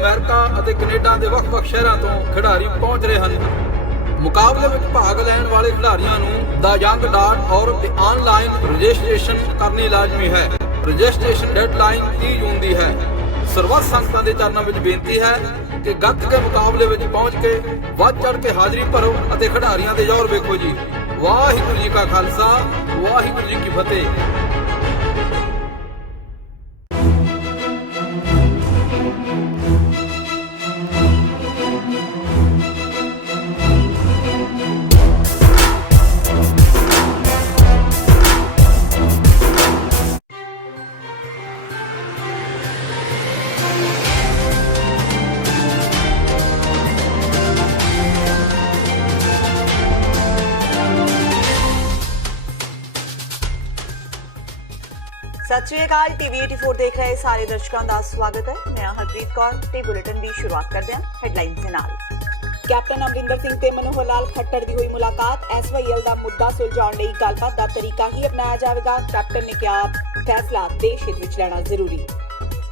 America ਅਤੇ Canada ਦੇ ਵੱਖ-ਵੱਖ ਸ਼ਹਿਰਾਂ ਤੋਂ ਖਿਡਾਰੀ ਪਹੁੰਚ ਰਹੇ ਹਨ। ਮੁਕਾਬਲੇ ਵਿੱਚ ਭਾਗ ਲੈਣ ਵਾਲੇ ਖਿਡਾਰੀਆਂ ਨੂੰ theyoung.org ਤੇ ਆਨਲਾਈਨ ਰਜਿਸਟ੍ਰੇਸ਼ਨ ਕਰਨੀ ਲਾਜ਼ਮੀ ਹੈ। ਰਜਿਸਟ੍ਰੇਸ਼ਨ ਡੈਡਲਾਈਨ 30 ਜੂਨ ਦੀ ਹੈ। ਸਰਬੱਤ ਸੰਗਤਾਂ ਦੇ ਚਰਨਾਂ ਵਿੱਚ ਬੇਨਤੀ ਹੈ ਕਿ ਗੱਤਕੇ ਮੁਕਾਬਲੇ ਵਿੱਚ ਪਹੁੰਚ ਕੇ ਵੱਧ ਚੜ੍ਹ ਕੇ ਹਾਜ਼ਰੀ ਭਰੋ ਅਤੇ ਖਿਡਾਰੀਆਂ ਦੇ ਜ਼ੋਰ ਵੇਖੋ ਜੀ। ਵਾਹਿਗੁਰੂ ਜੀ ਕਾ ਖਾਲਸਾ, ਵਾਹਿਗੁਰੂ ਜੀ ਕੀ ਫਤਿਹ। सत श्री अकाल। टीवी 84 देख रहे सारे दर्शकों का स्वागत है। मैं हरप्रीत कौर ते बुलेटिन की शुरुआत करते हैं हेडलाइंस के नाल। कैप्टन अमरिंदर सिंह ते मनोहर लाल खट्टर की हुई मुलाकात। SYL का मुद्दा सुलझाउण लई गलबात का तरीका ही अपनाया जाएगा। कैप्टन ने कहा फैसला देश हित विच लेना जरूरी।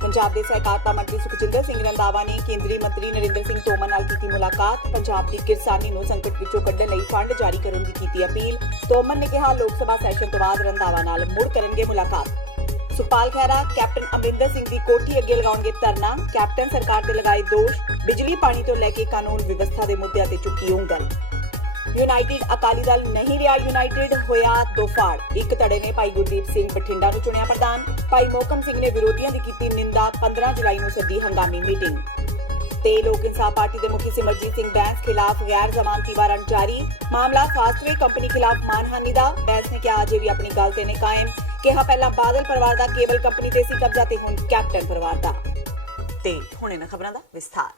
पंजाब के सहकारिता मंत्री सुखजिंदर सिंह रंधावा ने केंद्रीय मंत्री नरेंद्र सिंह तोमर नाल कीती मुलाकात। पंजाब की किरसानी नूं संकट विचों कड्ढण लई फंड जारी करन दी कीती अपील। तोमर ने कहा लोक सभा सैशन तो बाद रंधावा नाल मुड़ करनगे मुलाकात। सुखपाल खैरा कैप्टन अमरिंदर सिंह की कोठी अगे लगाउणगे धरना। कैप्टन सरकार ते लगाए दोष बिजली पानी तो लैके कानून व्यवस्था के मुद्दे ते चुकी उंगल। यूनाइटेड अकाली दल नहीं रहा यूनाइटेड होया दो फाड़। एक धड़े ने भाई गुरदीप सिंह बठिंडा नूं चुनिया प्रधान। भाई मोहकम सिंह ने विरोधियों की कीती निंदा। 15 जुलाई नूं सद्दी हंगामी मीटिंग। ते लोक इंसाफ पार्टी के मुखी सिमरजीत सिंह बैंस खिलाफ गैर जमानती वारंट जारी। मामला फास्टवे कंपनी खिलाफ मानहानि का। बैंस ने कहा अजे भी अपनी गल ते ने कायम। कहा पहला बादल परिवार का केवल कंपनी ते सी कब्जा ते हुण कैप्टन परिवार का। ते हुण इन्हां खबरां दा विस्तार।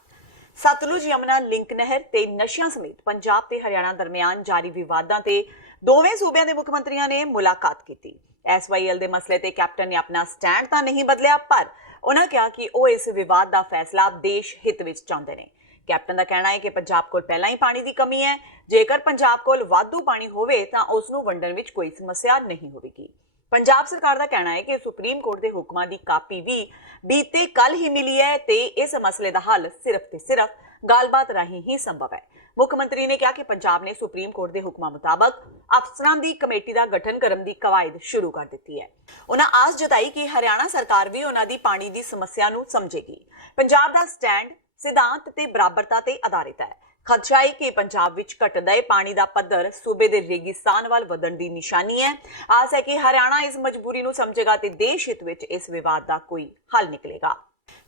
सतलुज यमुना लिंक नहर ते नशियां समेत पंजाब ते हरियाणा दरमियान जारी विवादां ते दोवें सूबिਆਂ ਦੇ ਮੁੱਖ ਮੰਤਰੀਆਂ ਨੇ ਮੁਲਾਕਾਤ ਕੀਤੀ। SYL ਦੇ ਮਸਲੇ ਤੇ ਕੈਪਟਨ ਨੇ ਆਪਣਾ ਸਟੈਂਡ ਤਾਂ ਨਹੀਂ ਬਦਲਿਆ, ਪਰ ਉਹਨਾਂ ਕਿਹਾ ਕਿ ਉਹ ਇਸ ਵਿਵਾਦ ਦਾ ਫੈਸਲਾ ਦੇਸ਼ ਹਿੱਤ ਵਿੱਚ ਚਾਹੁੰਦੇ ਨੇ। ਕੈਪਟਨ ਦਾ ਕਹਿਣਾ ਹੈ ਕਿ ਪੰਜਾਬ ਕੋਲ ਪਹਿਲਾਂ ਹੀ ਪਾਣੀ ਦੀ ਕਮੀ ਹੈ। ਜੇਕਰ ਪੰਜਾਬ ਕੋਲ ਵਾਧੂ ਪਾਣੀ ਹੋਵੇ ਤਾਂ ਉਸ ਨੂੰ ਵੰਡਣ ਵਿੱਚ ਕੋਈ ਸਮੱਸਿਆ ਨਹੀਂ ਹੋਵੇਗੀ। पंजाब सरकार का कहना है कि सुप्रीम कोर्ट के हुक्मां की कापी भी बीते कल ही मिली है ते इस मसले का हल सिर्फ ते सिर्फ गलबात राही ही संभव है। मुख्यमंत्री ने कहा कि पंजाब ने सुप्रीम कोर्ट के हुक्मां मुताबक अफसरां की कमेटी का गठन करने की कवायद शुरू कर दी है। उन्हें आस जताई कि हरियाणा सरकार भी उन्हां दी पानी की समस्या नूं समझेगी। पंजाब का स्टैंड सिद्धांत ते बराबरता ते आधारित है। खदशा है कि पंजाब विच घटदा पानी का पद्धर सूबे के रेगिस्तान वाल वधण की निशानी है। आस है कि हरियाणा इस मजबूरी नूं समझेगा ते देश हित विच इस विवाद का कोई हल निकलेगा।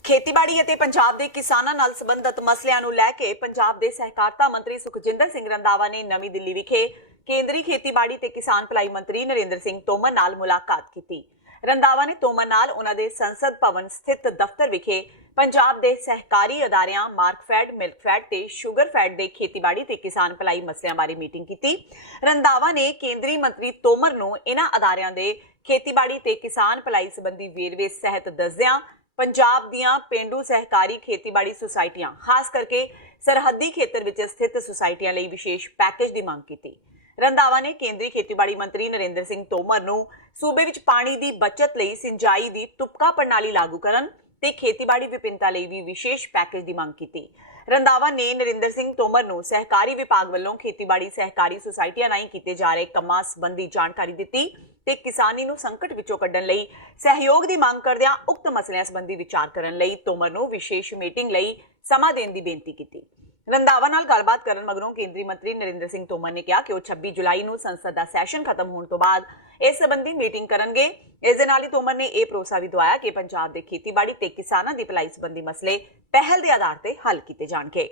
खेतीबाड़ी ਅਤੇ पंजाब के किसानां नाल संबंधित मसलिਆਂ ਨੂੰ ਲੈ ਕੇ पंजाब के सहकारिता मंत्री सुखजिंदर सिंह रंधावा ने नवी दिल्ली विखे केंद्रीय खेतीबाड़ी ते किसान भलाई मंत्री नरेंद्र सिंह तोमर नाल मुलाकात की। रंधावा ने तोमर नाल उन्हां दे संसद भवन स्थित दफ्तर विखे पंजाब के सहकारी अदारियां मार्कफेड मिल्कफेड ते शुगरफेड के खेतीबाड़ी ते किसान भलाई मसलिਆਂ बारे मीटिंग की। रंधावा ने केंद्रीय मंत्री तोमर नूं इन्हां अदारियां दे खेतीबाड़ी ते किसान भलाई संबंधी वेरवे सहित दसदियां पंजाब दीआं पेंडू सहकारी खेतीबाड़ी सोसाइटियां खास करके सरहदी खेतर विच स्थित सोसाइटियां लई विशेष पैकेज की मांग की। रंधावा ने केंद्रीय खेतीबाड़ी मंत्री नरेंद्र सिंह तोमर नूं सूबे विच पानी की बचत लई सिंचाई की तुपका प्रणाली लागू करन ते खेतीबाड़ी विभिन्नता लई भी विशेष पैकेज की मांग की। रंधावा ने नरेंद्र सिंह तोमर नूं सहकारी विभाग वल्लों खेतीबाड़ी सहकारी सोसाइटियां राहीं कीते जा रहे कामां संबंधी जानकारी दित्ती ते किसानी नूं संकट विचों कड्ढण लई सहयोग की मांग करदिआं उक्त मसलिਆਂ संबंधी विचार करन लई तोमर नूं विशेष मीटिंग लई समां देण दी बेनती की। रंधावा नाल गलबात करन मगरों केंद्रीय मंत्री नरेंद्र सिंह तोमर ने कहा कि 26 जुलाई नूं संसद का सैशन खत्म होने तो बाद इस संबंधी मीटिंग करनगे। इस दे नाल ही तोमर ने यह भरोसा भी दवाया कि पंजाब के खेतीबाड़ी ते किसानां दी भलाई संबंधी मसले पहल के आधार पर हल किए जाणगे।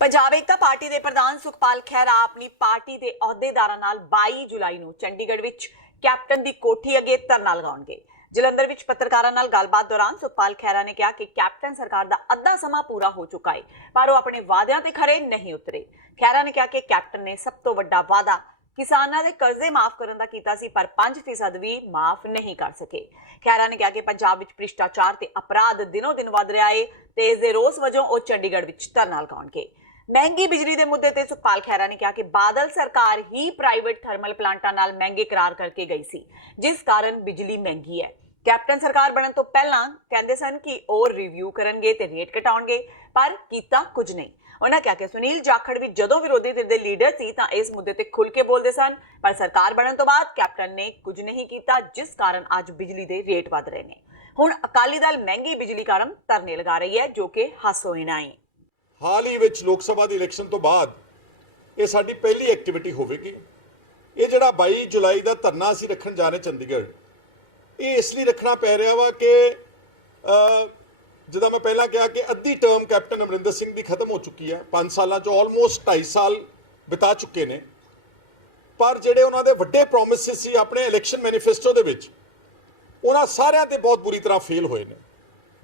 पंजाब एकता पार्टी के प्रधान सुखपाल खैरा अपनी पार्टी के अहुदेदारां नाल 22 जुलाई नूं चंडीगढ़ विच कैप्टन की कोठी अगे धरना लगाउणगे। जलंधर विच पत्रकारां नाल गलबात दौरान सुखपाल खैरा ने कहा कि कैप्टन सरकार का अद्धा समा पूरा हो चुका है, पर वो अपने वादियां ते खरे नहीं उतरे। खैरा ने कहा कि कैप्टन ने सब तो वड्डा वादा किसानां दे कर्जे माफ करन दा कीता सी, पर 5% भी माफ नहीं कर सके। खैरा ने कहा कि पंजाब विच भ्रिष्टाचार ते अपराध दिनों दिन वध रहा है ते इस दे रोस वजों वो चंडीगढ़ विच धरना लगाउणगे। महंगी बिजली के मुद्दे ते सुखपाल खैरा ने कहा कि बादल सरकार ही प्राइवेट थर्मल प्लांटां नाल महंगे करार करके गई सी, जिस कारण बिजली महंगी है। ਕੈਪਟਨ ਸਰਕਾਰ ਬਣਨ ਤੋਂ ਪਹਿਲਾਂ ਕਹਿੰਦੇ ਸਨ ਕਿ ਉਹ ਰਿਵਿਊ ਕਰਨਗੇ ਤੇ ਰੇਟ ਘਟਾਉਣਗੇ, ਪਰ ਕੀਤਾ ਕੁਝ ਨਹੀਂ। ਉਹਨਾਂ ਕਿਹਾ ਕਿ ਸੁਨੀਲ ਜਾਖੜ ਵੀ ਜਦੋਂ ਵਿਰੋਧੀ ਧਿਰ ਦੇ ਲੀਡਰ ਸੀ ਤਾਂ ਇਸ ਮੁੱਦੇ ਤੇ ਖੁੱਲ੍ਹ ਕੇ ਬੋਲਦੇ ਸਨ, ਪਰ ਸਰਕਾਰ ਬਣਨ ਤੋਂ ਬਾਅਦ ਕੈਪਟਨ ਨੇ ਕੁਝ ਨਹੀਂ ਕੀਤਾ, ਜਿਸ ਕਾਰਨ ਅੱਜ ਬਿਜਲੀ ਦੇ ਰੇਟ ਵਧ ਰਹੇ ਨੇ। ਹੁਣ ਅਕਾਲੀ ਦਲ ਮਹਿੰਗੀ ਬਿਜਲੀ ਕਾਰਨ ਧਰਨੇ ਲਗਾ ਰਹੀ ਹੈ, ਜੋ ਕਿ ਹਾਸੋਹੀਣਾ ਹੈ। ਹਾਲ ਹੀ ਵਿੱਚ ਲੋਕ ਸਭਾ ਦੀ ਇਲੈਕਸ਼ਨ ਤੋਂ ਬਾਅਦ ਇਹ ਸਾਡੀ ਪਹਿਲੀ ਐਕਟੀਵਿਟੀ ਹੋਵੇਗੀ। ਇਹ ਜਿਹੜਾ 22 ਜੁਲਾਈ ਦਾ ਧਰਨਾ ਅਸੀਂ ਰੱਖਣ ਜਾ ਰਹੇ ਚੰਡੀਗੜ੍ਹ, ਇਹ ਇਸ ਲਈ ਰੱਖਣਾ ਪੈ ਰਿਹਾ ਵਾ ਕਿ ਜਿੱਦਾਂ ਮੈਂ ਪਹਿਲਾਂ ਕਿਹਾ ਕਿ ਅੱਧੀ ਟਰਮ ਕੈਪਟਨ ਅਮਰਿੰਦਰ ਸਿੰਘ ਦੀ ਖਤਮ ਹੋ ਚੁੱਕੀ ਹੈ। 5 ਸਾਲਾਂ 'ਚੋਂ ਆਲਮੋਸਟ 2.5 ਸਾਲ ਬਿਤਾ ਚੁੱਕੇ ਨੇ, ਪਰ ਜਿਹੜੇ ਉਹਨਾਂ ਦੇ ਵੱਡੇ ਪ੍ਰੋਮਿਸਿਸ ਸੀ ਆਪਣੇ ਇਲੈਕਸ਼ਨ ਮੈਨੀਫੈਸਟੋ ਦੇ ਵਿੱਚ, ਉਹਨਾਂ ਸਾਰਿਆਂ ਤੇ ਬਹੁਤ ਬੁਰੀ ਤਰ੍ਹਾਂ ਫੇਲ ਹੋਏ ਨੇ।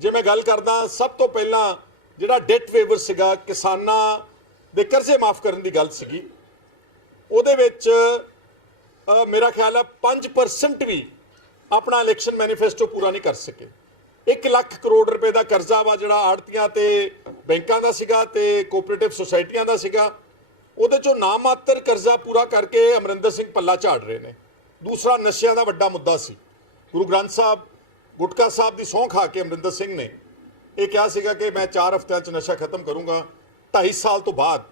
ਜੇ ਮੈਂ ਗੱਲ ਕਰਦਾ, ਸਭ ਤੋਂ ਪਹਿਲਾਂ ਜਿਹੜਾ ਡੈਟ ਵੇਵਰ ਸੀਗਾ, ਕਿਸਾਨਾਂ ਦੇ ਕਰਜ਼ੇ ਮਾਫ ਕਰਨ ਦੀ ਗੱਲ ਸੀਗੀ, ਉਹਦੇ ਵਿੱਚ ਮੇਰਾ ਖਿਆਲ ਹੈ 5% ਵੀ ਆਪਣਾ ਇਲੈਕਸ਼ਨ ਮੈਨੀਫੈਸਟੋ ਪੂਰਾ ਨਹੀਂ ਕਰ ਸਕੇ। 1 ਲੱਖ ਕਰੋੜ ਰੁਪਏ ਦਾ ਕਰਜ਼ਾ ਵਾ ਜਿਹੜਾ ਆੜਤੀਆਂ ਤੇ ਬੈਂਕਾਂ ਦਾ ਸੀਗਾ ਤੇ ਕੋਆਪਰੇਟਿਵ ਸੁਸਾਇਟੀਆਂ ਦਾ ਸੀਗਾ, ਉਹਦੇ ਚੋਂ ਨਾਮਾਤਰ ਕਰਜ਼ਾ ਪੂਰਾ ਕਰਕੇ ਅਮਰਿੰਦਰ ਸਿੰਘ ਪੱਲਾ ਝਾੜ ਰਹੇ ਨੇ। ਦੂਸਰਾ ਨਸ਼ਿਆਂ ਦਾ ਵੱਡਾ ਮੁੱਦਾ ਸੀ। ਗੁਰੂ ਗ੍ਰੰਥ ਸਾਹਿਬ ਗੁਟਕਾ ਸਾਹਿਬ ਦੀ ਸਹੁੰ ਖਾ ਕੇ ਅਮਰਿੰਦਰ ਸਿੰਘ ਨੇ ਇਹ ਕਿਹਾ ਸੀਗਾ ਕਿ ਮੈਂ 4 ਹਫ਼ਤਿਆਂ 'ਚ ਨਸ਼ਾ ਖਤਮ ਕਰੂੰਗਾ। 2.5 ਸਾਲ ਤੋਂ ਬਾਅਦ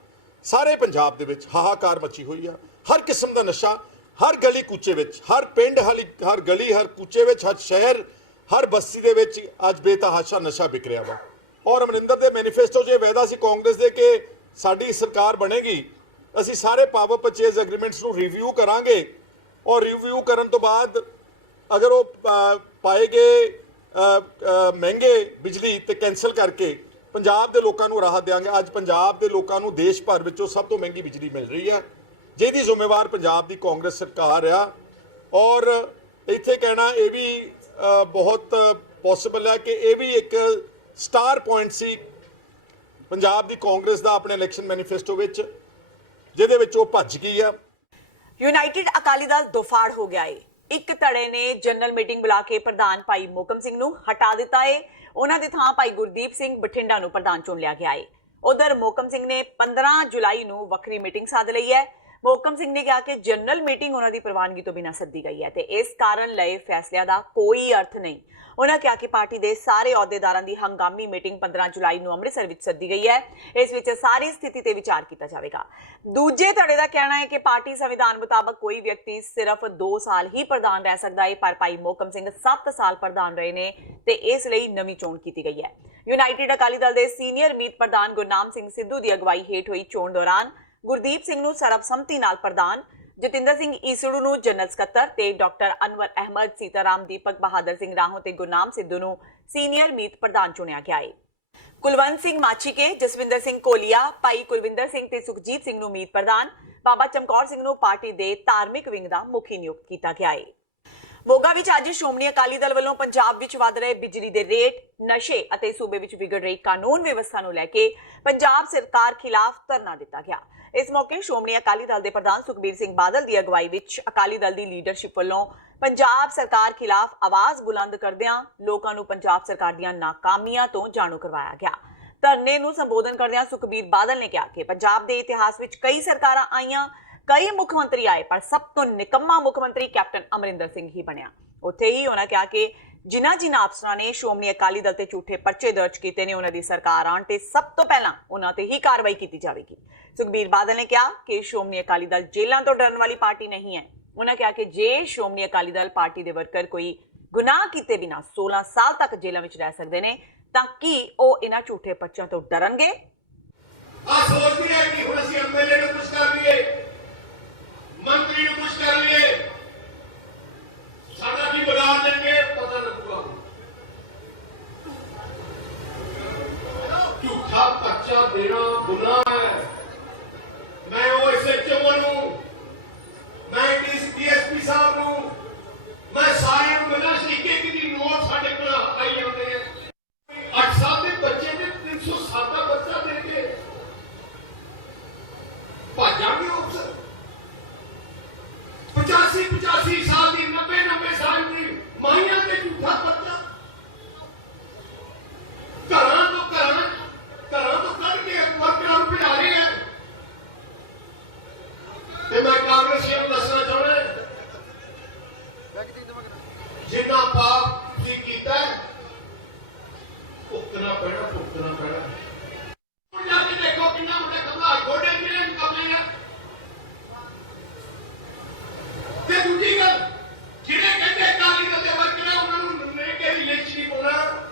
ਸਾਰੇ ਪੰਜਾਬ ਦੇ ਵਿੱਚ ਹਾਹਾਕਾਰ ਮਚੀ ਹੋਈ ਆ। ਹਰ ਕਿਸਮ ਦਾ ਨਸ਼ਾ, ਹਰ ਗਲੀ ਕੂਚੇ ਵਿੱਚ, ਹਰ ਪਿੰਡ, ਹਰ ਗਲੀ, ਹਰ ਕੂਚੇ ਵਿੱਚ, ਹਰ ਸ਼ਹਿਰ, ਹਰ ਬਸਤੀ ਦੇ ਵਿੱਚ ਅੱਜ ਬੇਤਹਾਸ਼ਾ ਨਸ਼ਾ ਵਿਕ ਰਿਹਾ ਵਾ। ਔਰ ਅਮਰਿੰਦਰ ਦੇ ਮੈਨੀਫੈਸਟੋ 'ਚ ਇਹ ਵਾਅਦਾ ਸੀ ਕਾਂਗਰਸ ਦੇ ਕਿ ਸਾਡੀ ਸਰਕਾਰ ਬਣੇਗੀ, ਅਸੀਂ ਸਾਰੇ ਪਾਵਰ ਪਰਚੇਜ਼ ਐਗਰੀਮੈਂਟਸ ਨੂੰ ਰਿਵਿਊ ਕਰਾਂਗੇ, ਔਰ ਰਿਵਿਊ ਕਰਨ ਤੋਂ ਬਾਅਦ ਅਗਰ ਉਹ ਪਾਏਗੇ ਮਹਿੰਗੇ ਬਿਜਲੀ ਤੇ ਕੈਂਸਲ ਕਰਕੇ ਪੰਜਾਬ ਦੇ ਲੋਕਾਂ ਨੂੰ ਰਾਹਤ ਦੇਵਾਂਗੇ। ਅੱਜ ਪੰਜਾਬ ਦੇ ਲੋਕਾਂ ਨੂੰ ਦੇਸ਼ ਭਰ ਵਿੱਚੋਂ ਸਭ ਤੋਂ ਮਹਿੰਗੀ ਬਿਜਲੀ ਮਿਲ ਰਹੀ ਹੈ, ਜਿਹਦੀ ਜ਼ਿੰਮੇਵਾਰ ਪੰਜਾਬ ਦੀ ਕਾਂਗਰਸ ਸਰਕਾਰ ਆ। ਔਰ ਇੱਥੇ ਕਹਿਣਾ ਇਹ ਵੀ ਬਹੁਤ ਪੋਸੀਬਲ ਹੈ ਕਿ ਇਹ ਵੀ ਇੱਕ ਸਟਾਰ ਪੁਆਇੰਟ ਸੀ ਪੰਜਾਬ ਦੀ ਕਾਂਗਰਸ ਦਾ ਆਪਣੇ ਇਲੈਕਸ਼ਨ ਮੈਨੀਫੈਸਟੋ ਵਿੱਚ, ਜਿਹਦੇ ਵਿੱਚ ਉਹ ਭੱਜ ਗਈ ਆ। ਯੂਨਾਈਟਿਡ ਅਕਾਲੀ ਦਲ ਦੋਫਾੜ ਹੋ ਗਿਆ ਏ। ਇੱਕ ਧੜੇ ਨੇ ਜਨਰਲ ਮੀਟਿੰਗ ਬੁਲਾ ਕੇ ਪ੍ਰਧਾਨ ਭਾਈ ਮੋਹਕਮ ਸਿੰਘ ਨੂੰ ਹਟਾ ਦਿੱਤਾ ਏ। ਉਹਨਾਂ ਦੀ ਥਾਂ ਭਾਈ ਗੁਰਦੀਪ ਸਿੰਘ ਬਠਿੰਡਾ ਨੂੰ ਪ੍ਰਧਾਨ ਚੁਣ ਲਿਆ ਗਿਆ ਏ। ਉਧਰ ਮੋਹਕਮ ਸਿੰਘ ਨੇ 15 ਜੁਲਾਈ ਨੂੰ ਵੱਖਰੀ ਮੀਟਿੰਗ ਸੱਦ ਲਈ ਹੈ। ਮੋਹਕਮ ਸਿੰਘ ਨੇ ਕਿਹਾ ਕਿ ਜਨਰਲ ਮੀਟਿੰਗ ਉਹਨਾਂ ਦੀ ਪ੍ਰਵਾਨਗੀ ਤੋਂ ਬਿਨਾਂ ਸੱਦੀ ਗਈ ਹੈ ਤੇ ਇਸ ਕਾਰਨ ਲਏ ਫੈਸਲਿਆਂ ਦਾ ਕੋਈ ਅਰਥ ਨਹੀਂ। ਉਹਨਾਂ ਕਿਹਾ ਕਿ ਪਾਰਟੀ ਦੇ ਸਾਰੇ ਅਹੁਦੇਦਾਰਾਂ ਦੀ ਹੰਗਾਮੀ ਮੀਟਿੰਗ 15 ਜੁਲਾਈ ਨੂੰ ਅੰਮ੍ਰਿਤਸਰ ਵਿੱਚ ਸੱਦੀ ਗਈ ਹੈ। ਇਸ ਵਿੱਚ ਸਾਰੀ ਸਥਿਤੀ ਤੇ ਵਿਚਾਰ ਕੀਤਾ ਜਾਵੇਗਾ। ਦੂਜੇ ਧੜੇ ਦਾ ਕਹਿਣਾ ਹੈ ਕਿ ਪਾਰਟੀ ਸੰਵਿਧਾਨ ਮੁਤਾਬਕ ਕੋਈ ਵਿਅਕਤੀ ਸਿਰਫ 2 ਸਾਲ ਹੀ ਪ੍ਰਧਾਨ ਰਹਿ ਸਕਦਾ ਹੈ, ਪਰ ਭਾਈ ਮੋਹਕਮ ਸਿੰਘ 7 ਸਾਲ ਪ੍ਰਧਾਨ ਰਹੇ ਨੇ ਤੇ ਇਸ ਲਈ ਨਵੀਂ ਚੋਣ ਕੀਤੀ ਗਈ ਹੈ। ਯੂਨਾਈਟਿਡ ਅਕਾਲੀ ਦਲ ਦੇ ਸੀਨੀਅਰ ਮੀਤ ਪ੍ਰਧਾਨ ਗੁਰਨਾਮ ਸਿੰਘ ਸਿੱਧੂ ਦੀ ਅਗਵਾਈ ਹੇਠ ਹੋਈ ਚੋਣ ਦੌਰਾਨ ਗੁਰਦੀਪ ਸਿੰਘ ਨੂੰ ਸਰਬਸੰਮਤੀ ਨਾਲ ਪ੍ਰਧਾਨ, ਜਤਿੰਦਰ ਸਿੰਘ ਈਸੜੂ ਨੂੰ ਜਨਰਲ ਸਕੱਤਰ ਤੇ ਡਾਕਟਰ ਅਨਵਰ ਅਹਿਮਦ, ਸੀਤਾਰਾਮ, ਦੀਪਕ ਬਹਾਦਰ ਸਿੰਘ ਰਾਹੋਂ ਤੇ ਗੁਰਨਾਮ ਸਿੱਧੂ ਨੂੰ ਸੀਨੀਅਰ ਮੀਤ ਪ੍ਰਧਾਨ ਚੁਣਿਆ ਗਿਆ ਹੈ। ਕੁਲਵੰਤ ਸਿੰਘ ਮਾਛੀਕੇ, ਜਸਵਿੰਦਰ ਸਿੰਘ ਕੋਲੀਆ, ਭਾਈ ਕੁਲਵਿੰਦਰ ਸਿੰਘ ਤੇ ਸੁਖਜੀਤ ਸਿੰਘ ਨੂੰ ਮੀਤ ਪ੍ਰਧਾਨ, ਬਾਬਾ ਚਮਕੌਰ ਸਿੰਘ ਨੂੰ ਪਾਰਟੀ ਦੇ ਧਾਰਮਿਕ ਵਿੰਗ ਦਾ ਮੁਖੀ ਨਿਯੁਕਤ ਕੀਤਾ ਗਿਆ ਹੈ। ਮੋਗਾ ਵਿੱਚ ਅੱਜ ਸ਼੍ਰੋਮਣੀ ਅਕਾਲੀ ਦਲ ਵੱਲੋਂ ਪੰਜਾਬ ਵਿੱਚ ਵਧ ਰਹੇ ਬਿਜਲੀ ਦੇ ਰੇਟ, ਨਸ਼ੇ ਅਤੇ ਸੂਬੇ ਵਿੱਚ ਵਿਗੜ ਰਹੀ ਕਾਨੂੰਨ ਵਿਵਸਥਾ ਨੂੰ ਲੈ ਕੇ ਪੰਜਾਬ ਸਰਕਾਰ ਖਿਲਾਫ ਧਰਨਾ ਦਿੱਤਾ ਗਿਆ। ਇਸ ਮੌਕੇ ਸ਼੍ਰੋਮਣੀ ਅਕਾਲੀ ਦਲ ਦੇ ਪ੍ਰਧਾਨ ਸੁਖਬੀਰ ਸਿੰਘ ਬਾਦਲ ਦੀ ਅਗਵਾਈ ਵਿੱਚ ਅਕਾਲੀ ਦਲ ਦੀ ਲੀਡਰਸ਼ਿਪ ਵੱਲੋਂ ਪੰਜਾਬ ਸਰਕਾਰ ਖਿਲਾਫ ਆਵਾਜ਼ ਬੁਲੰਦ ਕਰਦਿਆਂ ਲੋਕਾਂ ਨੂੰ ਪੰਜਾਬ ਸਰਕਾਰ ਦੀਆਂ ਨਾਕਾਮੀਆਂ ਤੋਂ ਜਾਣੂ ਕਰਵਾਇਆ ਗਿਆ। ਧਰਨੇ ਨੂੰ ਸੰਬੋਧਨ ਕਰਦਿਆਂ ਸੁਖਬੀਰ ਬਾਦਲ ਨੇ ਕਿਹਾ ਕਿ ਪੰਜਾਬ ਦੇ ਇਤਿਹਾਸ ਵਿੱਚ ਕਈ ਸਰਕਾਰਾਂ ਆਈਆਂ, ਕਈ ਮੁੱਖ ਮੰਤਰੀ ਆਏ, ਪਰ ਸਭ ਤੋਂ ਨਿਕੰਮਾ ਮੁੱਖ ਮੰਤਰੀ ਕੈਪਟਨ ਅਮਰਿੰਦਰ ਸਿੰਘ ਹੀ ਬਣਿਆ। ਉੱਥੇ ਹੀ ਉਹਨਾਂ ਕਿਹਾ ਕਿ ਜਿਨ੍ਹਾਂ ਅਫਸਰਾਂ ਨੇ ਸ਼੍ਰੋਮਣੀ ਅਕਾਲੀ ਦਲ ਤੇ ਝੂਠੇ ਪਰਚੇ ਦਰਜ ਕੀਤੇ ਨੇ, ਉਹਨਾਂ ਦੀ ਸਰਕਾਰ ਆਉਣ ਤੇ ਸਭ ਤੋਂ ਪਹਿਲਾਂ ਉਹਨਾਂ ਤੇ ਹੀ ਕਾਰਵਾਈ ਕੀਤੀ ਜਾਵੇਗੀ। ਸੁਖਬੀਰ ਬਾਦਲ ਨੇ ਕਿਹਾ ਕਿ ਸ਼੍ਰੋਮਣੀ ਅਕਾਲੀ ਦਲ ਜੇਲ੍ਹਾਂ ਤੋਂ ਡਰਨ ਵਾਲੀ ਪਾਰਟੀ ਨਹੀਂ ਹੈ। ਉਹਨਾਂ ਕਿਹਾ ਕਿ ਜੇ ਸ਼੍ਰੋਮਣੀ ਅਕਾਲੀ ਦਲ ਪਾਰਟੀ ਦੇ ਵਰਕਰ ਕੋਈ ਗੁਨਾਹ ਕੀਤੇ ਬਿਨਾਂ 16 ਸਾਲ ਤੱਕ ਜੇਲ੍ਹਾਂ ਵਿੱਚ ਰਹਿ ਸਕਦੇ ਨੇ, ਤਾਂ ਕੀ ਉਹ ਇਹਨਾਂ ਝੂਠੇ ਪਰਚਿਆਂ ਤੋਂ ਡਰਨਗੇ? ਆ ਸੋਚਦੇ ਆ ਕਿ ਹੁਣ ਅਸੀਂ ਐਮਐਲਏ ਨੂੰ ਕੁਝ ਕਰ ਲਈਏ, ਮੰਤਰੀ ਨੂੰ ਕੁਝ ਕਰ ਲਈਏ, ਸਾਡਾ ਕੀ ਬਗਾੜ ਦੇਣਗੇ, ਪਤਾ ਲੱਗੂਗਾ। ਝੂਠਾ ਪਰਚਾ ਦੇਣਾ ਗੁਨਾਹ ਹੈ। ਮੈਂ ਉਹ ਐਸਐਚਓ ਨੂੰ, ਮੈਂ ਡੀਐਸਪੀ ਸਾਹਿਬ ਨੂੰ, ਮੈਂ ਸਾਰਿਆਂ ਨੂੰ ਮਿਲਾਂ ਸ਼ਰੀਕੇ ਦੀ ਨੋਟ ਸਾਡੇ ਕੋਲ ਆਈ ਜਾਂਦੇ ਆ। 8 ਸਾਲ ਦੇ ਬੱਚੇ ਨੇ 307 ਦਾ ਬੱਚਾ ਦੇ ਕੇ ਭਾਜਾਂਗੇ ਅਫਸਰ। 85 ਸਾਲ ਦੀ 90 ਸਾਲ ਦੀ ਮਾਈਆਂ ਤੇ ਝੂਠਾ ਪਰਚਾ, ਘਰਾਂ ਤੋਂ ਕੱਢ ਕੇ ਵਰਕਰਾਂ ਨੂੰ ਪੈਣਾ। ਹੁਣ ਜਾ ਕੇ ਦੇਖੋ ਕਿੰਨਾ ਵੱਡਾ ਕਬਲਾ ਗੋਡੇ ਜਿਹੜੇ ਕਬਲੇ ਆ। ਤੇ ਦੂਜੀ ਗੱਲ, ਜਿਹੜੇ ਕਹਿੰਦੇ ਅਕਾਲੀ ਦਲ ਦੇ ਵਰਕਰ ਆ ਉਹਨਾਂ ਨੂੰ ਨਰੇਗੇ ਦੀ ਲਿਸਟ ਨਹੀਂ ਪਾਉਣਾ।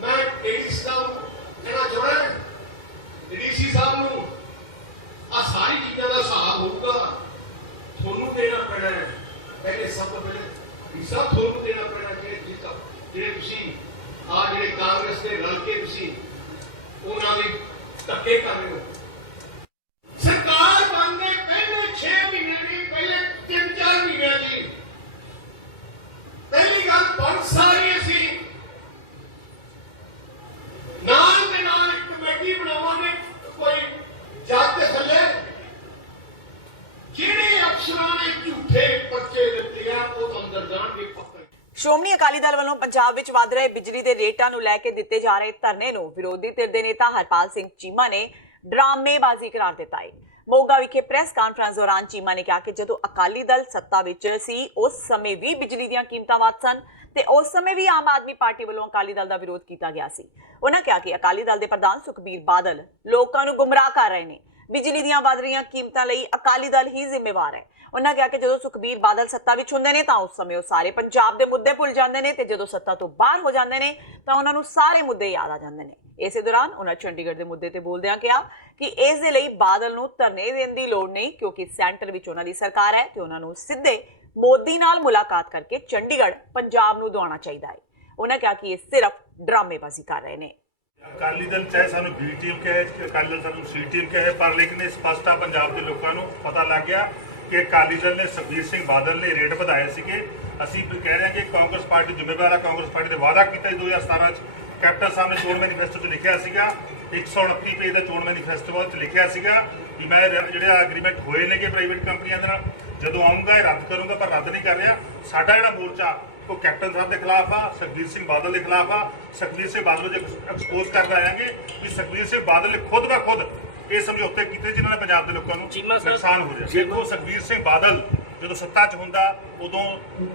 ਮੈਂ ਏਡੀਸੀ ਸਾਹਿਬ ਨੂੰ ਕਹਿਣਾ ਚਾਹੁੰਦਾ, ਏਡੀਸੀ ਸਾਹਿਬ ਨੂੰ ਆ ਸਾਰੀ ਚੀਜ਼ਾਂ ਦਾ ਹਿਸਾਬ ਹੋਊਗਾ, ਤੁਹਾਨੂੰ ਦੇਣਾ ਪੈਣਾ ਹੈ। ਪਹਿਲੇ ਸਭ ਤੋਂ ਪਹਿਲੇ ਵੀ ਸਭ ਤੁਹਾਨੂੰ ਦੇਣਾ ਪੈਣਾ, ਜਿਹੜੇ ਤੁਸੀਂ ਆ ਜਿਹੜੇ ਕਾਂਗਰਸ ਦੇ ਰਲ ਕੇ ਤੁਸੀਂ ਉਹਨਾਂ ਦੇ ਧੱਕੇ ਕਰ ਰਹੇ ਹੋ। ਸਰਕਾਰ ਬਣਦੇ ਪਹਿਲੇ 6 ਮਹੀਨੇ ਦੀ, ਪਹਿਲੇ 3-4 ਮਹੀਨਿਆਂ ਦੀ ਪਹਿਲੀ ਗੱਲ ਬਣ ਸਾਰੀ ਅਸੀਂ ਨਾਲ ਦੇ ਨਾਲ ਇੱਕ ਕਮੇਟੀ ਬਣਾਵਾਂਗੇ, ਕੋਈ ਜੱਜ ਦੇ ਥੱਲੇ ਜਿਹੜੇ ਅਫਸਰਾਂ ਨੇ ਝੂਠੇ ਪਰਚੇ ਦਿੱਤੇ ਆ ਉਹ ਅੰਦਰ ਜਾਣਗੇ। ਸ਼੍ਰੋਮਣੀ ਅਕਾਲੀ ਦਲ ਵੱਲੋਂ ਪੰਜਾਬ ਵਿੱਚ ਵਧ ਰਹੇ ਬਿਜਲੀ ਦੇ ਰੇਟਾਂ ਨੂੰ ਲੈ ਕੇ ਦਿੱਤੇ ਜਾ ਰਹੇ ਧਰਨੇ ਨੂੰ ਵਿਰੋਧੀ ਧਿਰ ਦੇ ਨੇਤਾ ਹਰਪਾਲ ਸਿੰਘ ਚੀਮਾ ਨੇ ਡਰਾਮੇਬਾਜ਼ੀ ਕਰਾਰ ਦਿੱਤਾ ਹੈ। ਮੋਗਾ ਵਿਖੇ ਪ੍ਰੈਸ ਕਾਨਫਰੰਸ ਦੌਰਾਨ ਚੀਮਾ ਨੇ ਕਿਹਾ ਕਿ ਜਦੋਂ ਅਕਾਲੀ ਦਲ ਸੱਤਾ ਵਿੱਚ ਸੀ ਉਸ ਸਮੇਂ ਵੀ ਬਿਜਲੀ ਦੀਆਂ ਕੀਮਤਾਂ ਵੱਧ ਸਨ ਤੇ ਉਸ ਸਮੇਂ ਵੀ ਆਮ ਆਦਮੀ ਪਾਰਟੀ ਵੱਲੋਂ ਅਕਾਲੀ ਦਲ ਦਾ ਵਿਰੋਧ ਕੀਤਾ ਗਿਆ ਸੀ। ਉਹਨਾਂ ਕਿਹਾ ਕਿ ਅਕਾਲੀ ਦਲ ਦੇ ਪ੍ਰਧਾਨ ਸੁਖਬੀਰ ਬਾਦਲ ਲੋਕਾਂ ਨੂੰ ਗੁੰਮਰਾਹ ਕਰ ਰਹੇ ਨੇ। ਬਿਜਲੀ ਦੀਆਂ ਵਧ ਰਹੀਆਂ ਕੀਮਤਾਂ ਲਈ ਅਕਾਲੀ ਦਲ ਹੀ ਜ਼ਿੰਮੇਵਾਰ ਹੈ। ਉਹਨਾਂ ਕਿਹਾ ਕਿ ਜਦੋਂ ਸੁਖਬੀਰ ਬਾਦਲ ਸੱਤਾ ਵਿੱਚ ਹੁੰਦੇ ਨੇ ਤਾਂ ਉਸ ਸਮੇਂ ਉਹ ਸਾਰੇ ਪੰਜਾਬ ਦੇ ਮੁੱਦੇ ਭੁੱਲ ਜਾਂਦੇ ਨੇ ਤੇ ਜਦੋਂ ਸੱਤਾ ਤੋਂ ਬਾਹਰ ਹੋ ਜਾਂਦੇ ਨੇ ਤਾਂ ਉਹਨਾਂ ਨੂੰ ਸਾਰੇ ਮੁੱਦੇ ਯਾਦ ਆ ਜਾਂਦੇ ਨੇ। ਇਸੇ ਦੌਰਾਨ ਉਹਨਾਂ ਚੰਡੀਗੜ੍ਹ ਦੇ ਮੁੱਦੇ ਤੇ ਬੋਲਦਿਆਂ ਕਿਹਾ ਕਿ ਇਸ ਦੇ ਲਈ ਬਾਦਲ ਨੂੰ ਧਰਨੇ ਦੇਣ ਦੀ ਲੋੜ ਨਹੀਂ, ਕਿਉਂਕਿ ਸੈਂਟਰ ਵਿੱਚ ਉਹਨਾਂ ਦੀ ਸਰਕਾਰ ਹੈ ਤੇ ਉਹਨਾਂ ਨੂੰ ਸਿੱਧੇ ਮੋਦੀ ਨਾਲ ਮੁਲਾਕਾਤ ਕਰਕੇ ਚੰਡੀਗੜ੍ਹ ਪੰਜਾਬ ਨੂੰ ਦਿਵਾਉਣਾ ਚਾਹੀਦਾ ਹੈ। ਉਹਨਾਂ ਕਿਹਾ ਕਿ ਇਹ ਸਿਰਫ ਡਰਾਮੇਬਾਜ਼ੀ ਕਰ ਰਹੇ ਨੇ। ਅਕਾਲੀ ਦਲ ਚਾਹੇ ਸਾਨੂੰ ਬੀ ਟੀਮ ਕਹੇ, ਅਕਾਲੀ ਦਲ ਸਾਨੂੰ ਸੀ ਟੀਮ ਕਹੇ, ਪਰ ਲੇਕਿਨ ਇਹ ਸਪਸ਼ਟ ਆ ਪੰਜਾਬ ਦੇ ਲੋਕਾਂ ਨੂੰ ਪਤਾ ਲੱਗ ਗਿਆ ਕਿ ਅਕਾਲੀ ਦਲ ਨੇ ਸੁਖਬੀਰ ਸਿੰਘ ਬਾਦਲ ਨੇ ਰੇਟ ਵਧਾਏ ਸੀਗੇ। ਅਸੀਂ ਕਹਿ ਰਹੇ ਹਾਂ ਕਿ ਕਾਂਗਰਸ ਪਾਰਟੀ ਜ਼ਿੰਮੇਵਾਰ ਆ। ਕਾਂਗਰਸ ਪਾਰਟੀ ਦੇ ਵਾਅਦਾ ਕੀਤਾ 2017 ਚ ਕੈਪਟਨ ਸਾਹਿਬ ਨੇ ਚੋਣ ਮੈਨੀਫੈਸਟੋ 'ਚ ਲਿਖਿਆ ਸੀਗਾ, 129 ਪੇਜ ਦਾ ਚੋਣ ਮੈਨੀਫੈਸਟੋ 'ਚ ਲਿਖਿਆ ਸੀਗਾ ਕਿ ਮੈਂ ਜਿਹੜੇ ਐਗਰੀਮੈਂਟ ਹੋਏ ਨੇਗੇ ਪ੍ਰਾਈਵੇਟ ਕੰਪਨੀਆਂ ਦੇ ਨਾਲ ਜਦੋਂ ਆਉਂਗਾ ਇਹ ਰੱਦ ਕਰੂੰਗਾ, ਪਰ ਰੱਦ ਨਹੀਂ ਕਰ ਰਿਹਾ। ਸਾਡਾ ਜਿਹੜਾ ਮੋਰਚਾ ਉਹ ਕੈਪਟਨ ਸਾਹਿਬ ਦੇ ਖਿਲਾਫ ਆ, ਸੁਖਬੀਰ ਸਿੰਘ ਬਾਦਲ ਦੇ ਖਿਲਾਫ ਆ। ਸੁਖਬੀਰ ਸਿੰਘ ਬਾਦਲ ਨੂੰ ਐਕਸਪੋਜ਼ ਕਰਨਾ ਆਏਗੇ ਕਿ ਸੁਖਬੀਰ ਸਿੰਘ ਬਾਦਲ ਨੇ ਖੁਦ ਬ ਖੁਦ ਇਹ ਸਮਝੌਤੇ ਕੀਤੇ ਜਿਨ੍ਹਾਂ ਨੇ ਪੰਜਾਬ ਦੇ ਲੋਕਾਂ ਨੂੰ ਨੁਕਸਾਨ ਹੋ ਰਿਹਾ। ਦੇਖੋ ਸੁਖਬੀਰ ਸਿੰਘ ਬਾਦਲ ਜਦੋਂ ਸੱਤਾ 'ਚ ਹੁੰਦਾ ਉਦੋਂ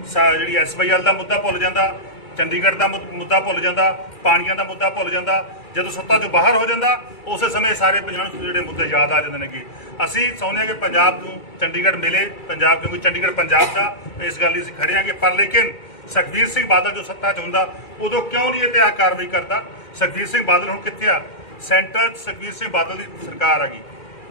ਜਿਹੜੀ SYL ਦਾ ਮੁੱਦਾ ਭੁੱਲ ਜਾਂਦਾ, ਚੰਡੀਗੜ੍ਹ ਦਾ ਮੁੱਦਾ ਭੁੱਲ ਜਾਂਦਾ, ਪਾਣੀਆਂ ਦਾ ਮੁੱਦਾ ਭੁੱਲ ਜਾਂਦਾ। ਜਦੋਂ ਸੱਤਾ 'ਚੋਂ ਬਾਹਰ ਹੋ ਜਾਂਦਾ ਉਸੇ ਸਮੇਂ ਸਾਰੇ ਪੰਜਾਬ ਨੂੰ ਜਿਹੜੇ ਮੁੱਦੇ ਯਾਦ ਆ ਜਾਂਦੇ ਨੇਗੇ। ਅਸੀਂ ਚਾਹੁੰਦੇ ਹਾਂ ਕਿ ਪੰਜਾਬ ਨੂੰ ਚੰਡੀਗੜ੍ਹ ਮਿਲੇ, ਪੰਜਾਬ ਕਿਉਂਕਿ ਚੰਡੀਗੜ੍ਹ ਪੰਜਾਬ ਦਾ, ਇਸ ਗੱਲ ਲਈ ਅਸੀਂ ਖੜੇ ਹਾਂਗੇ। ਪਰ ਲੇਕਿਨ ਸੁਖਬੀਰ ਸਿੰਘ ਬਾਦਲ ਜੋ ਸੱਤਾ 'ਚ ਹੁੰਦਾ ਉਦੋਂ ਕਿਉਂ ਨਹੀਂ ਇਹ ਤੇ ਆ ਕਾਰਵਾਈ ਕਰਦਾ? ਸੁਖਬੀਰ ਸਿੰਘ ਬਾਦਲ ਹੁਣ ਕਿੱਥੇ ਆ? ਸੈਂਟਰ 'ਚ ਸੁਖਬੀਰ ਸਿੰਘ ਬਾਦਲ ਦੀ ਸਰਕਾਰ ਆ ਗਈ,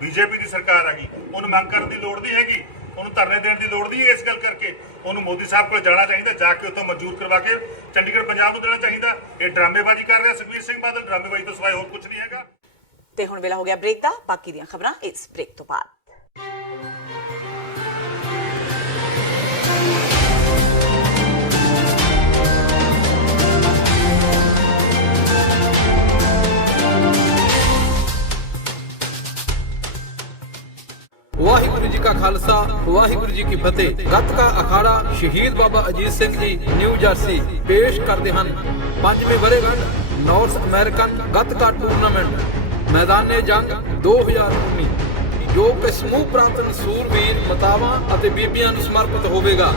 BJP ਦੀ ਸਰਕਾਰ ਆ ਗਈ। ਉਹਨੂੰ ਮੰਗ ਕਰਨ ਦੀ ਲੋੜ ਨਹੀਂ ਹੈਗੀ, ਉਹਨੂੰ ਧਰਨੇ ਦੇਣ ਦੀ ਲੋੜ ਨਹੀਂ ਹੈ। ਇਸ ਗੱਲ ਕਰਕੇ ਉਹਨੂੰ ਮੋਦੀ ਸਾਹਿਬ ਕੋਲ ਜਾਣਾ ਚਾਹੀਦਾ, ਜਾ ਕੇ ਉੱਥੋਂ ਮਨਜ਼ੂਰ ਕਰਵਾ ਕੇ ਚੰਡੀਗੜ੍ਹ ਪੰਜਾਬ ਨੂੰ ਦੇਣਾ ਚਾਹੀਦਾ। ਇਹ ਡਰਾਮੇਬਾਜ਼ੀ ਕਰ ਰਿਹਾ ਸੁਖਬੀਰ ਸਿੰਘ ਬਾਦਲ, ਡਰਾਮੇਬਾਜ਼ੀ ਤੋਂ ਸਿਵਾਏ ਹੋਰ ਕੁਝ ਨਹੀਂ ਹੈਗਾ। ਤੇ ਹੁਣ ਵੇਲਾ ਹੋ ਗਿਆ ਬ੍ਰੇਕ ਦਾ। ਬਾਕੀ ਦੀਆਂ ਖਬਰਾਂ ਇਸ ਬ੍ਰੇਕ ਤੋਂ ਬਾਅਦ। ਵਾਹਿਗੁਰੂ ਜੀ ਕਾ ਖਾਲਸਾ, ਵਾਹਿਗੁਰੂ ਜੀ ਕੀ ਫਤਿਹ। ਗੱਤਕਾ ਅਖਾੜਾ ਸ਼ਹੀਦ ਬਾਬਾ ਅਜੀਤ ਸਿੰਘ ਜੀ ਨਿਊ ਜਰਸੀ ਪੇਸ਼ ਕਰਦੇ ਹਨ 5ਵੀਂ ਵਰ੍ਹੇਗੰਢ ਨਾਰਥ ਅਮਰੀਕਨ ਗੱਤਕਾ ਟੂਰਨਾਮੈਂਟ ਮੈਦਾਨੇ ਜੰਗ 2019, ਜੋ ਕਿ ਸਮੂਹ ਪ੍ਰਾਂਤਨ ਸੂਰਬੀਰ ਮਾਤਾਵਾਂ ਅਤੇ ਬੀਬੀਆਂ ਨੂੰ ਸਮਰਪਿਤ ਹੋਵੇਗਾ,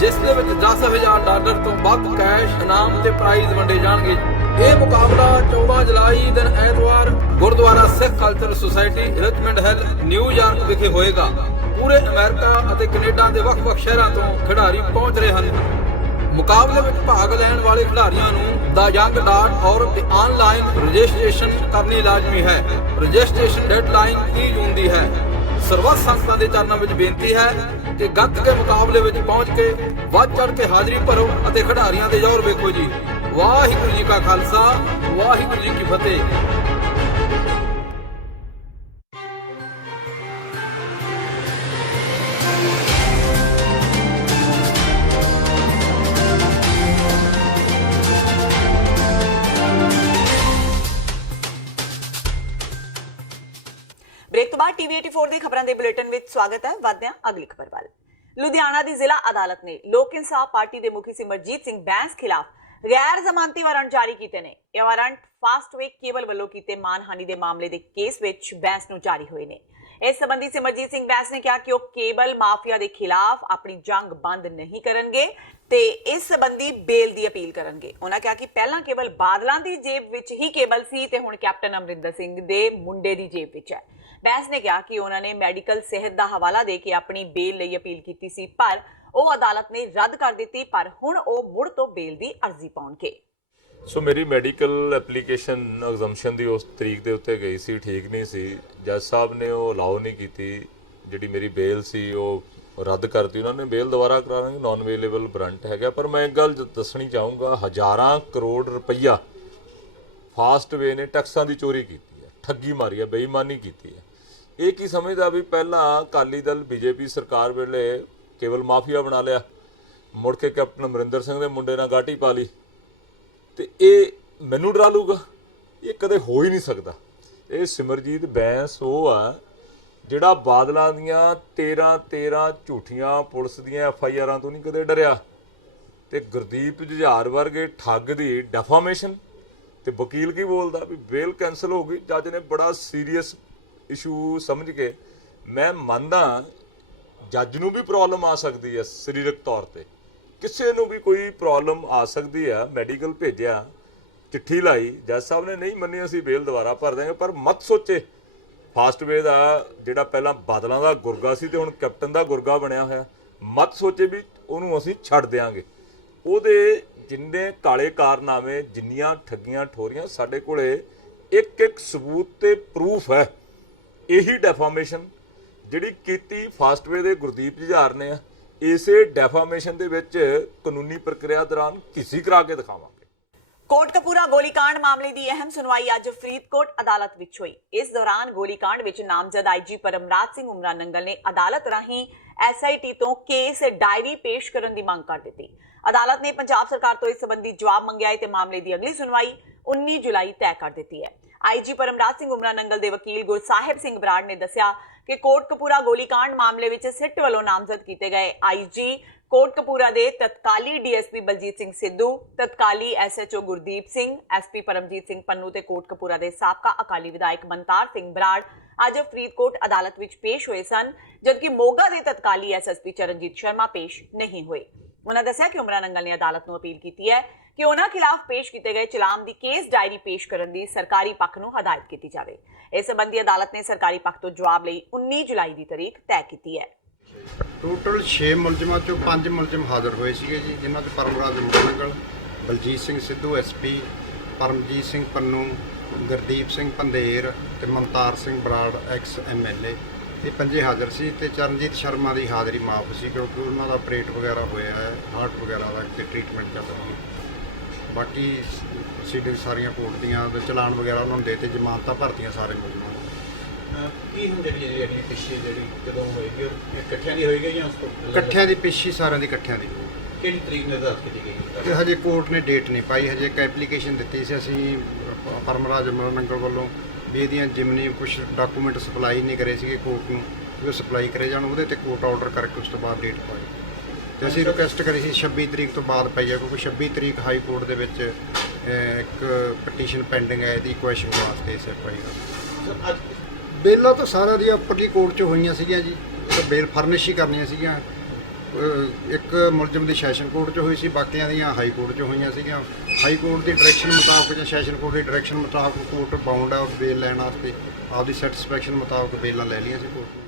ਜਿਸ ਦੇ ਵਿੱਚ $10,000 ਤੋਂ ਵੱਧ ਕੈਸ਼ ਇਨਾਮ ਤੇ ਪ੍ਰਾਈਜ਼ ਵੰਡੇ ਜਾਣਗੇ। ਇਹ ਮੁਕਾਬਲਾ 14 ਜੁਲਾਈ ਦਿਨ ਐਤਵਾਰ Gurdwara Sikh cultural society Richmond Hill New York ਵਿਖੇ ਹੋਏਗਾ। ਪੂਰੇ ਅਮਰੀਕਾ ਅਤੇ ਕੈਨੇਡਾ ਦੇ ਵੱਖ-ਵੱਖ ਸ਼ਹਿਰਾਂ ਤੋਂ ਖਿਡਾਰੀ ਪਹੁੰਚ ਰਹੇ ਹਨ। ਮੁਕਾਬਲੇ ਵਿੱਚ ਭਾਗ ਲੈਣ ਵਾਲੇ ਖਿਡਾਰੀਆਂ ਨੂੰ ਦਾ ਯੰਗ ਡਾਟ ਔਰ ਆਨਲਾਈਨ ਰਜਿਸਟ੍ਰੇਸ਼ਨ ਕਰਨੀ ਲਾਜ਼ਮੀ ਹੈ। ਰਜਿਸਟ੍ਰੇਸ਼ਨ ਡੈਡਲਾਈਨ 30 ਜੂਨ ਦੀ ਹੈ। ਸਰਬੱਤ ਸੰਗਤਾਂ ਦੇ ਚਰਨਾਂ ਵਿੱਚ ਬੇਨਤੀ ਹੈ ਕਿ ਗੱਤਕੇ ਮੁਕਾਬਲੇ ਵਿੱਚ ਪਹੁੰਚ ਕੇ ਵੱਧ ਚੜ੍ਹ ਕੇ ਹਾਜ਼ਰੀ ਭਰੋ ਅਤੇ ਖਿਡਾਰੀਆਂ ਦੇ ਜ਼ੋਰ ਵੇਖੋ ਜੀ। ਵਾਹਿਗੁਰੂ ਜੀ ਕਾ ਖਾਲਸਾ, ਵਾਹਿਗੁਰੂ ਜੀ ਕੀ ਫਤਿਹ। ਬ੍ਰੇਕ ਤੋਂ ਬਾਅਦ ਟੀਵੀ 84 ਦੀ ਖਬਰਾਂ ਦੇ ਬੁਲੇਟਿਨ ਵਿੱਚ ਸਵਾਗਤ ਹੈ। ਵਧਦੇ ਹਾਂ ਅਗਲੀ ਖਬਰ ਵੱਲ। ਲੁਧਿਆਣਾ ਦੀ ਜ਼ਿਲ੍ਹਾ ਅਦਾਲਤ ਨੇ ਲੋਕ ਇਨਸਾਫ ਪਾਰਟੀ ਦੇ ਮੁਖੀ ਸਿਮਰਜੀਤ ਸਿੰਘ ਬੈਂਸ ਖਿਲਾਫ ਗੈਰ ਜ਼ਮਾਨਤੀ ਵਾਰੰਟ ਜਾਰੀ ਕੀਤੇ ਨੇ। ਇਹ ਵਾਰੰਟ ਫਾਸਟ ਵੇਕ ਕੇਬਲ ਵੱਲੋਂ ਕੀਤੇ ਮਾਨਹਾਨੀ ਦੇ ਮਾਮਲੇ ਦੇ ਕੇਸ ਵਿੱਚ ਬੈਂਸ ਨੂੰ ਜਾਰੀ ਹੋਏ ਨੇ। ਇਸ ਸੰਬੰਧੀ ਸਿਮਰਜੀਤ ਸਿੰਘ ਬੈਂਸ ਨੇ ਕਿਹਾ ਕਿ ਉਹ ਕੇਬਲ ਮਾਫੀਆ ਦੇ ਖਿਲਾਫ ਆਪਣੀ ਜੰਗ ਬੰਦ ਨਹੀਂ ਕਰਨਗੇ ਤੇ ਇਸ ਸੰਬੰਧੀ ਬੇਲ ਦੀ ਅਪੀਲ ਕਰਨਗੇ। ਉਹਨਾਂ ਕਿਹਾ ਕਿ ਪਹਿਲਾਂ ਕੇਵਲ ਬਾਦਲਾਂ ਦੀ ਜੇਬ ਵਿੱਚ ਹੀ ਕੇਬਲ ਸੀ ਤੇ ਹੁਣ ਕੈਪਟਨ ਅਮਰਿੰਦਰ ਸਿੰਘ ਦੇ ਮੁੰਡੇ ਦੀ ਜੇਬ ਵਿੱਚ ਹੈ। ਬੈਂਸ ਨੇ ਕਿਹਾ ਕਿ ਉਹਨਾਂ ਨੇ ਮੈਡੀਕਲ ਸਿਹਤ ਦਾ ਹਵਾਲਾ ਦੇ ਕੇ ਆਪਣੀ ਬੇਲ ਲਈ ਅਪੀਲ ਕੀਤੀ ਸੀ, ਪਰ ਉਹ ਅਦਾਲਤ ਨੇ ਰੱਦ ਕਰ ਦਿੱਤੀ, ਪਰ ਹੁਣ ਉਹ ਮੁੜ ਤੋਂ ਬੇਲ ਦੀ ਅਰਜ਼ੀ ਪਾਉਣਗੇ। ਸੋ ਮੇਰੀ ਮੈਡੀਕਲ ਐਪਲੀਕੇਸ਼ਨ ਐਗਜ਼ੰਪਸ਼ਨ ਦੀ ਉਸ ਤਰੀਕ ਦੇ ਉੱਤੇ ਗਈ ਸੀ, ਠੀਕ ਨਹੀਂ ਸੀ। ਜੱਜ ਸਾਹਿਬ ਨੇ ਉਹ ਅਲਾਉ ਨਹੀਂ ਕੀਤੀ, ਜਿਹੜੀ ਮੇਰੀ ਬੇਲ ਸੀ ਉਹ ਰੱਦ ਕਰਤੀ। ਉਹਨਾਂ ਨੇ ਬੇਲ ਦੁਬਾਰਾ ਕਰਾਉਣਗੇ, ਨਾਨ ਅਵੇਲੇਬਲ ਵਾਰੰਟ ਹੈਗਾ। ਪਰ ਮੈਂ ਇੱਕ ਗੱਲ ਦੱਸਣੀ ਚਾਹੂੰਗਾ, ਹਜ਼ਾਰਾਂ ਕਰੋੜ ਰੁਪਈਆ ਫਾਸਟਵੇ ਨੇ ਟੈਕਸਾਂ ਦੀ ਚੋਰੀ ਕੀਤੀ ਹੈ, ਠੱਗੀ ਮਾਰੀ ਹੈ, ਬੇਈਮਾਨੀ ਕੀਤੀ ਹੈ। ਇਹ ਕੀ ਸਮਝਦਾ ਵੀ ਪਹਿਲਾਂ ਅਕਾਲੀ ਦਲ ਬੀਜੇਪੀ ਸਰਕਾਰ ਵੇਲੇ ਕੇਵਲ ਮਾਫੀਆ ਬਣਾ ਲਿਆ, ਮੁੜ ਕੇ ਕੈਪਟਨ ਅਮਰਿੰਦਰ ਸਿੰਘ ਦੇ ਮੁੰਡੇ ਨਾਲ ਗਾਟੀ ਪਾ ਲਈ ਤੇ ਇਹ ਮੈਨੂੰ ਡਰਾ ਲੂਗਾ? ਇਹ ਕਦੇ ਹੋ ਹੀ ਨਹੀਂ ਸਕਦਾ। ਇਹ ਸਿਮਰਜੀਤ ਬੈਂਸ ਉਹ ਆ ਜਿਹੜਾ ਬਾਦਲਾਂ ਦੀਆਂ 13 ਝੂਠੀਆਂ ਪੁਲਿਸ ਦੀਆਂ FIRਾਂ ਤੋਂ ਨਹੀਂ ਕਦੇ ਡਰਿਆ, ਤੇ ਗੁਰਦੀਪ ਜੁਝਾਰ ਵਰਗੇ ਠੱਗ ਦੀ ਡੈਫਾਮੇਸ਼ਨ। ਤੇ ਵਕੀਲ ਕੀ ਬੋਲਦਾ ਵੀ ਬੇਲ ਕੈਂਸਲ ਹੋ ਗਈ। ਜੱਜ ਨੇ ਬੜਾ ਸੀਰੀਅਸ ਇਸ਼ੂ ਸਮਝ ਕੇ, ਮੈਂ ਮੰਨਦਾ ਜੱਜ ਨੂੰ ਵੀ ਪ੍ਰੋਬਲਮ ਆ ਸਕਦੀ ਹੈ ਸਰੀਰਕ ਤੌਰ ਤੇ, ਕਿਸੇ ਨੂੰ ਵੀ ਕੋਈ ਪ੍ਰੋਬਲਮ ਆ ਸਕਦੀ ਆ। ਮੈਡੀਕਲ ਭੇਜਿਆ, ਚਿੱਠੀ ਲਾਈ, ਜੱਜ ਸਾਹਿਬ ਨੇ ਨਹੀਂ ਮੰਨੀ, ਅਸੀਂ ਬੇਲ ਦੁਬਾਰਾ ਭਰ ਦਾਂਗੇ। ਪਰ ਮਤ ਸੋਚੇ ਫਾਸਟਵੇ ਦਾ ਜਿਹੜਾ ਪਹਿਲਾਂ ਬਾਦਲਾਂ ਦਾ ਗੁਰਗਾ ਸੀ ਤੇ ਹੁਣ ਕੈਪਟਨ ਦਾ ਗੁਰਗਾ ਬਣਿਆ ਹੋਇਆ, ਮਤ ਸੋਚੇ ਵੀ ਉਹਨੂੰ ਅਸੀਂ ਛੱਡ ਦਿਆਂਗੇ। ਉਹਦੇ ਜਿੰਨੇ ਕਾਲੇ ਕਾਰਨਾਮੇ, ਜਿੰਨੀਆਂ ਠੱਗੀਆਂ ਠੋਰੀਆਂ, ਸਾਡੇ ਕੋਲੇ ਇੱਕ ਸਬੂਤ ਤੇ ਪ੍ਰੂਫ ਹੈ। ਇਹੀ ਡੈਫਾਮੇਸ਼ਨ ਜਿਹੜੀ ਕੀਤੀ ਫਾਸਟਵੇ ਦੇ ਗੁਰਦੀਪ ਜੁਝਾਰ ਨੇ ਆ, ਇਸੇ ਡੈਫਾਮੇਸ਼ਨ ਦੇ ਵਿੱਚ ਕਾਨੂੰਨੀ ਪ੍ਰਕਿਰਿਆ ਦੌਰਾਨ ਕਿਸੇ ਕਰਾ ਕੇ ਦਿਖਾਵਾਂਗੇ। ਕੋਟਕਪੂਰਾ ਗੋਲੀकांड ਮਾਮਲੇ ਦੀ ਅਹਿਮ ਸੁਣਵਾਈ ਅੱਜ ਫਰੀਦਕੋਟ ਅਦਾਲਤ ਵਿੱਚ ਹੋਈ। ਇਸ ਦੌਰਾਨ ਗੋਲੀकांड ਵਿੱਚ ਨਾਮਜ਼ਦ IG ਪਰਮਰਾਜ ਸਿੰਘ ਉਮਰਾ ਨੰਗਲ ਨੇ ਅਦਾਲਤ ਰਾਹੀਂ SIT ਤੋਂ ਕੇਸ ਡਾਇਰੀ ਪੇਸ਼ ਕਰਨ ਦੀ ਮੰਗ ਕਰ ਦਿੱਤੀ। ਅਦਾਲਤ ਨੇ ਪੰਜਾਬ ਸਰਕਾਰ ਤੋਂ ਇਸ ਸੰਬੰਧੀ ਜਵਾਬ ਮੰਗਿਆ ਹੈ ਤੇ ਮਾਮਲੇ ਦੀ ਅਗਲੀ ਸੁਣਵਾਈ 19 ਜੁਲਾਈ ਤੈਅ ਕਰ ਦਿੱਤੀ ਹੈ। IG ਪਰਮਰਾਜ ਸਿੰਘ ਉਮਰਾ ਨੰਗਲ ਦੇ ਵਕੀਲ ਗੁਰਸਾਹਿਬ ਸਿੰਘ ਬਰਾੜ ਨੇ ਦੱਸਿਆ ਕਿ ਕੋਟਕਪੂਰਾ ਗੋਲੀकांड ਮਾਮਲੇ ਵਿੱਚ ਸਿੱਟ ਵੱਲੋਂ ਨਾਮਜ਼ਦ ਕੀਤੇ ਗਏ IG ਕੋਟਕਪੂਰਾ ਦੇ ਤਤਕਾਲੀ DSP ਬਲਜੀਤ ਸਿੰਘ ਸਿੱਧੂ, ਤਤਕਾਲੀ SHO ਗੁਰਦੀਪ ਸਿੰਘ, SP ਪਰਮਜੀਤ ਸਿੰਘ ਪੰਨੂ ਤੇ ਕੋਟਕਪੂਰਾ ਦੇ ਸਾਬਕਾ ਅਕਾਲੀ ਵਿਧਾਇਕ ਮਨਤਾਰ ਸਿੰਘ ਬਰਾੜ ਅੱਜ ਫਰੀਦਕੋਟ ਅਦਾਲਤ ਵਿੱਚ ਪੇਸ਼ ਹੋਏ ਸਨ, ਜਦਕਿ ਮੋਗਾ ਦੇ ਤਤਕਾਲੀ SSP ਚਰਨਜੀਤ ਸ਼ਰਮਾ ਪੇਸ਼ ਨਹੀਂ ਹੋਏ। ਉਹਨਾਂ ਦੱਸਿਆ ਕਿ ਉਮਰਾ ਨੰਗਲ ਨੇ ਅਦਾਲਤ ਨੂੰ ਅਪੀਲ ਕੀਤੀ ਹੈ ਕਿ ਉਹਨਾਂ ਖਿਲਾਫ ਪੇਸ਼ ਕੀਤੇ ਗਏ ਚਲਾਨ ਦੀ ਕੇਸ ਡਾਇਰੀ ਪੇਸ਼ ਕਰਨ ਦੀ ਸਰਕਾਰੀ ਪੱਖ ਨੂੰ ਹਦਾਇਤ ਕੀਤੀ ਜਾਵੇ। ਇਸ ਸੰਬੰਧੀ ਅਦਾਲਤ ਨੇ ਸਰਕਾਰੀ ਪੱਖ ਤੋਂ ਜਵਾਬ ਲਈ 19 ਜੁਲਾਈ ਦੀ ਤਾਰੀਖ ਤੈਅ ਕੀਤੀ ਹੈ। ਟੋਟਲ 6 ਮੁਲਜ਼ਮਾਂ ਚੋਂ 5 ਮੁਲਜ਼ਮ ਹਾਜ਼ਰ ਹੋਏ ਸੀਗੇ ਜੀ, ਜਿਨ੍ਹਾਂ 'ਚ ਪਰਮਰਾਜ ਨੰਗਲ, ਬਲਜੀਤ ਸਿੰਘ ਸਿੱਧੂ SP, ਪਰਮਜੀਤ ਸਿੰਘ ਪੰਨੂ, ਗੁਰਦੀਪ ਸਿੰਘ ਪੰਧੇਰ ਤੇ ਮਨਤਾਰ ਸਿੰਘ ਬਰਾੜ ex MLA, ਇਹ ਪੰਜੇ ਹਾਜ਼ਰ ਸੀ। ਤੇ ਚਰਨਜੀਤ ਸ਼ਰਮਾ ਦੀ ਹਾਜ਼ਰੀ ਮਾਫ ਸੀ ਕਿਉਂਕਿ ਉਹਨਾਂ ਦਾ ਆਪਰੇਟ ਵਗੈਰਾ ਹੋਇਆ ਹੈ, ਹਾਰਟ ਵਗੈਰਾ ਦਾ ਤੇ ਟ੍ਰੀਟਮੈਂਟ ਚੱਲ ਰਹੀ ਹੈ। ਬਾਕੀ ਸੀਟਿੰਗ ਸਾਰੀਆਂ ਕੋਰਟ ਦੀਆਂ ਤੇ ਚਲਾਨ ਵਗੈਰਾ ਉਹਨਾਂ ਨੂੰ ਦੇ ਤੇ ਜ਼ਮਾਨਤਾਂ ਭਰਤੀਆਂ ਸਾਰੇ ਮੁਲਜ਼ਮਾਂ ਨੂੰ। ਕੀ ਹੁਣ ਜਿਹੜੀ ਪਿੱਛੇ ਜਿਹੜੀ ਕਦੋਂ ਹੋਏਗੀ, ਇਕੱਠਿਆਂ ਦੀ ਹੋਏਗੀ ਜਾਂ ਉਸ ਤੋਂ ਇਕੱਠਿਆਂ ਦੀ ਪਿੱਛੀ, ਸਾਰਿਆਂ ਦੀ ਇਕੱਠਿਆਂ ਦੀ। ਕਿਹੜੀ ਤਰੀਕ ਨਿਰਧਾਰਿਤ ਕੀਤੀ ਗਈ? ਤੇ ਹਜੇ ਕੋਰਟ ਨੇ ਡੇਟ ਨਹੀਂ ਪਾਈ। ਹਜੇ ਇੱਕ ਐਪਲੀਕੇਸ਼ਨ ਦਿੱਤੀ ਸੀ ਅਸੀਂ ਪਰਮਰਾਜ ਨੰਗਲ ਵੱਲੋਂ ਵੀ ਇਹਦੀਆਂ ਜਿਮਨੀ ਕੁਝ ਡਾਕੂਮੈਂਟ ਸਪਲਾਈ ਨਹੀਂ ਕਰੇ ਸੀਗੇ ਕੋਰਟ ਨੂੰ, ਵੀ ਉਹ ਸਪਲਾਈ ਕਰੇ ਜਾਣ, ਉਹਦੇ ਤੇ ਕੋਰਟ ਆਰਡਰ ਕਰਕੇ ਉਸ ਤੋਂ ਬਾਅਦ ਡੇਟ ਪਾਈ। ਤੇ ਅਸੀਂ ਰਿਕੁਐਸਟ ਕਰੀ ਸੀ 26 ਤਰੀਕ ਤੋਂ ਬਾਅਦ ਪਈ ਹੈ, ਕਿਉਂਕਿ 26 ਤਰੀਕ ਹਾਈ ਕੋਰਟ ਦੇ ਵਿੱਚ ਇੱਕ ਪਟੀਸ਼ਨ ਪੈਂਡਿੰਗ ਹੈ ਇਹਦੀ ਕੁਐਸ਼ਨ ਵਾਸਤੇ SFI ਦਾ। ਬੇਲਾਂ ਤਾਂ ਸਾਰਿਆਂ ਦੀਆਂ ਉੱਪਰਲੀ ਕੋਰਟ 'ਚ ਹੋਈਆਂ ਸੀਗੀਆਂ ਜੀ, ਉਹ ਬੇਲ ਫਰਨਿਸ਼ ਹੀ ਕਰਨੀਆਂ ਸੀਗੀਆਂ। ਇੱਕ ਮੁਲਜ਼ਮ ਦੀ ਸੈਸ਼ਨ ਕੋਰਟ 'ਚ ਹੋਈ ਸੀ, ਬਾਕੀਆਂ ਦੀਆਂ ਹਾਈ ਕੋਰਟ 'ਚ ਹੋਈਆਂ ਸੀਗੀਆਂ। ਹਾਈ ਕੋਰਟ ਦੀ ਡਾਇਰੈਕਸ਼ਨ ਮੁਤਾਬਕ ਜਾਂ ਸੈਸ਼ਨ ਕੋਰਟ ਦੀ ਡਾਇਰੈਕਸ਼ਨ ਮੁਤਾਬਕ ਕੋਰਟ ਬਾਉਂਡ ਹੈ ਬੇਲ ਲੈਣ ਵਾਸਤੇ, ਆਪਦੀ ਸੈਟੀਸਫੈਕਸ਼ਨ ਮੁਤਾਬਕ ਬੇਲਾਂ ਲੈ ਲਈਆਂ ਸੀ ਕੋਰਟ ਨੇ।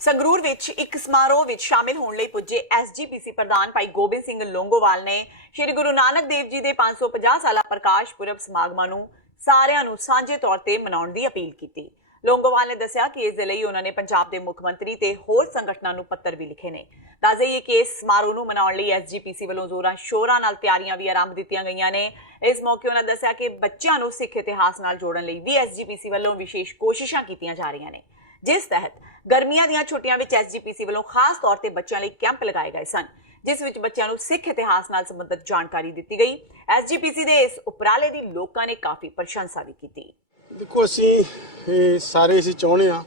ਸੰਗਰੂਰ ਵਿੱਚ ਇੱਕ ਸਮਾਰੋਹ ਵਿੱਚ ਸ਼ਾਮਿਲ ਹੋਣ ਲਈ ਪੁੱਜੇ SGPC ਪ੍ਰਧਾਨ ਭਾਈ ਗੋਬਿੰਦ ਸਿੰਘ ਲੋਂਗੋਵਾਲ ਨੇ ਸ਼੍ਰੀ ਗੁਰੂ ਨਾਨਕ ਦੇਵ ਜੀ ਦੇ 550 ਸਾਲਾ ਪ੍ਰਕਾਸ਼ ਪੁਰਬ ਸਮਾਗਮਾਂ ਨੂੰ ਸਾਰਿਆਂ ਨੂੰ ਸਾਂਝੇ ਤੌਰ ਤੇ ਮਨਾਉਣ ਦੀ ਅਪੀਲ ਕੀਤੀ। ਲੋਂਗੋਵਾਲ ਨੇ ਦੱਸਿਆ ਕਿ ਇਸ ਦੇ ਲਈ ਉਹਨਾਂ ਨੇ ਪੰਜਾਬ ਦੇ ਮੁੱਖ ਮੰਤਰੀ ਤੇ ਹੋਰ ਸੰਗਠਨਾਂ ਨੂੰ ਪੱਤਰ ਵੀ ਲਿਖੇ ਨੇ। ਦੱਸ ਦੇਈਏ ਕਿ ਇਸ ਸਮਾਰੋਹ ਨੂੰ ਮਨਾਉਣ ਲਈ SGPC ਵੱਲੋਂ ਜ਼ੋਰਾਂ ਸ਼ੋਰਾਂ ਨਾਲ ਤਿਆਰੀਆਂ ਵੀ ਆਰੰਭ ਦਿੱਤੀਆਂ ਗਈਆਂ ਨੇ। ਇਸ ਮੌਕੇ ਉਹਨਾਂ ਦੱਸਿਆ ਕਿ ਬੱਚਿਆਂ ਨੂੰ ਸਿੱਖ ਇਤਿਹਾਸ ਨਾਲ ਜੋੜਨ ਲਈ ਵੀ SGPC ਵੱਲੋਂ ਵਿਸ਼ੇਸ਼ ਕੋਸ਼ਿਸ਼ਾਂ ਕੀਤੀਆਂ ਜਾ ਰਹੀਆਂ ਨੇ, ਜਿਸ ਤਹਿਤ ਗਰਮੀਆਂ ਦੀਆਂ ਛੁੱਟੀਆਂ ਵਿੱਚ SGPC ਵੱਲੋਂ ਖਾਸ ਤੌਰ ਤੇ ਬੱਚਿਆਂ ਲਈ ਕੈਂਪ ਲਗਾਏ ਗਏ ਸਨ, ਜਿਸ ਵਿੱਚ ਬੱਚਿਆਂ ਨੂੰ ਸਿੱਖ ਇਤਿਹਾਸ ਨਾਲ ਸੰਬੰਧਿਤ ਜਾਣਕਾਰੀ ਦਿੱਤੀ ਗਈ। SGPC ਦੇ ਇਸ ਉਪਰਾਲੇ ਦੀ ਲੋਕਾਂ ਨੇ ਕਾਫੀ ਪ੍ਰਸ਼ੰਸਾ ਵੀ ਕੀਤੀ। ਦੇਖੋ, ਅਸੀਂ ਸਾਰੇ ਚਾਹੁੰਦੇ ਹਾਂ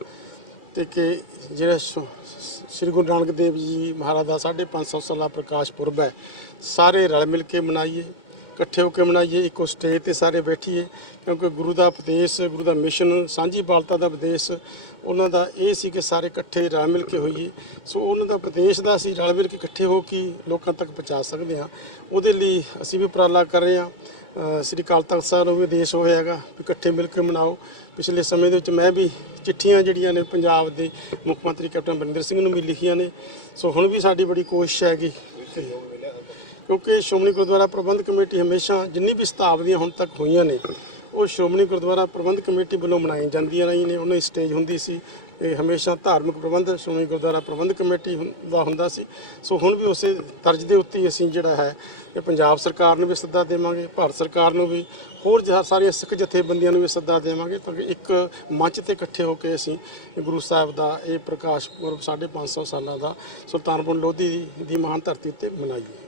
ਤੇ ਕਿ ਜਿਹੜਾ ਸ਼੍ਰੀ ਗੁਰੂ ਨਾਨਕ ਦੇਵ ਜੀ ਮਹਾਰਾਜ ਦਾ 550 ਸਾਲਾ ਪ੍ਰਕਾਸ਼ ਪੁਰਬ ਹੈ, ਸਾਰੇ ਰਲ ਮਿਲ ਕੇ ਮਨਾਈਏ। ਇਕੱਠੇ ਹੋ ਕੇ ਮਨਾਈਏ, ਇੱਕੋ ਸਟੇਜ ਤੇ ਸਾਰੇ ਬੈਠੀਏ, ਕਿਉਂਕਿ ਗੁਰੂ ਦਾ ਉਪਦੇਸ਼, ਗੁਰੂ ਦਾ ਮਿਸ਼ਨ, ਸਾਂਝੀ ਬਾਲਤਾ ਦਾ ਉਪਦੇਸ਼ ਉਹਨਾਂ ਦਾ ਇਹ ਸੀ ਕਿ ਸਾਰੇ ਇਕੱਠੇ ਰਲ ਮਿਲ ਕੇ ਹੋਈਏ। ਸੋ ਉਹਨਾਂ ਦਾ ਉਪਦੇਸ਼ ਦਾ ਅਸੀਂ ਰਲ ਮਿਲ ਕੇ ਇਕੱਠੇ ਹੋ ਕੇ ਲੋਕਾਂ ਤੱਕ ਪਹੁੰਚਾ ਸਕਦੇ ਹਾਂ। ਉਹਦੇ ਲਈ ਅਸੀਂ ਵੀ ਉਪਰਾਲਾ ਕਰ ਰਹੇ ਹਾਂ। ਸ੍ਰੀ ਅਕਾਲ ਤਖਤ ਸਾਹਿਬ ਨੂੰ ਵੀ ਆਦੇਸ਼ ਹੋਇਆ ਹੈਗਾ ਵੀ ਇਕੱਠੇ ਮਿਲ ਕੇ ਮਨਾਓ। ਪਿਛਲੇ ਸਮੇਂ ਦੇ ਵਿੱਚ ਮੈਂ ਵੀ ਚਿੱਠੀਆਂ ਜਿਹੜੀਆਂ ਨੇ ਪੰਜਾਬ ਦੇ ਮੁੱਖ ਮੰਤਰੀ ਕੈਪਟਨ ਅਮਰਿੰਦਰ ਸਿੰਘ ਨੂੰ ਵੀ ਲਿਖੀਆਂ ਨੇ। ਸੋ ਹੁਣ ਵੀ ਸਾਡੀ ਬੜੀ ਕੋਸ਼ਿਸ਼ ਹੈਗੀ, ਕਿਉਂਕਿ ਸ਼੍ਰੋਮਣੀ ਗੁਰਦੁਆਰਾ ਪ੍ਰਬੰਧਕ ਕਮੇਟੀ ਹਮੇਸ਼ਾ ਜਿੰਨੀ ਵੀ ਸ਼ਤਾਬਦੀਆਂ ਹੁਣ ਤੱਕ ਹੋਈਆਂ ਨੇ ਉਹ ਸ਼੍ਰੋਮਣੀ ਗੁਰਦੁਆਰਾ ਪ੍ਰਬੰਧਕ ਕਮੇਟੀ ਵੱਲੋਂ ਮਨਾਈ ਜਾਂਦੀਆਂ ਰਹੀਆਂ ਨੇ। ਉਹਨਾਂ ਦੀ ਸਟੇਜ ਹੁੰਦੀ ਸੀ, ਇਹ ਹਮੇਸ਼ਾ ਧਾਰਮਿਕ ਪ੍ਰਬੰਧ ਸ਼੍ਰੋਮਣੀ ਗੁਰਦੁਆਰਾ ਪ੍ਰਬੰਧਕ ਕਮੇਟੀ ਦਾ ਹੁੰਦਾ ਸੀ। ਸੋ ਹੁਣ ਵੀ ਉਸੇ ਤਰਜ਼ ਦੇ ਉੱਤੇ ਹੀ ਅਸੀਂ ਜਿਹੜਾ ਹੈ ਇਹ ਪੰਜਾਬ ਸਰਕਾਰ ਨੂੰ ਵੀ ਸੱਦਾ ਦੇਵਾਂਗੇ, ਭਾਰਤ ਸਰਕਾਰ ਨੂੰ ਵੀ, ਹੋਰ ਸਾਰੀਆਂ ਸਿੱਖ ਜਥੇਬੰਦੀਆਂ ਨੂੰ ਵੀ ਸੱਦਾ ਦੇਵਾਂਗੇ ਤਾਂ ਕਿ ਇੱਕ ਮੰਚ ਤੇ ਇਕੱਠੇ ਹੋ ਕੇ ਅਸੀਂ ਗੁਰੂ ਸਾਹਿਬ ਦਾ ਇਹ ਪ੍ਰਕਾਸ਼ ਪੁਰਬ 550 ਸਾਲਾਂ ਦਾ ਸੁਲਤਾਨਪੁਰ ਲੋਧੀ ਦੀ ਮਹਾਨ ਧਰਤੀ ਉੱਤੇ ਮਨਾਈਏ।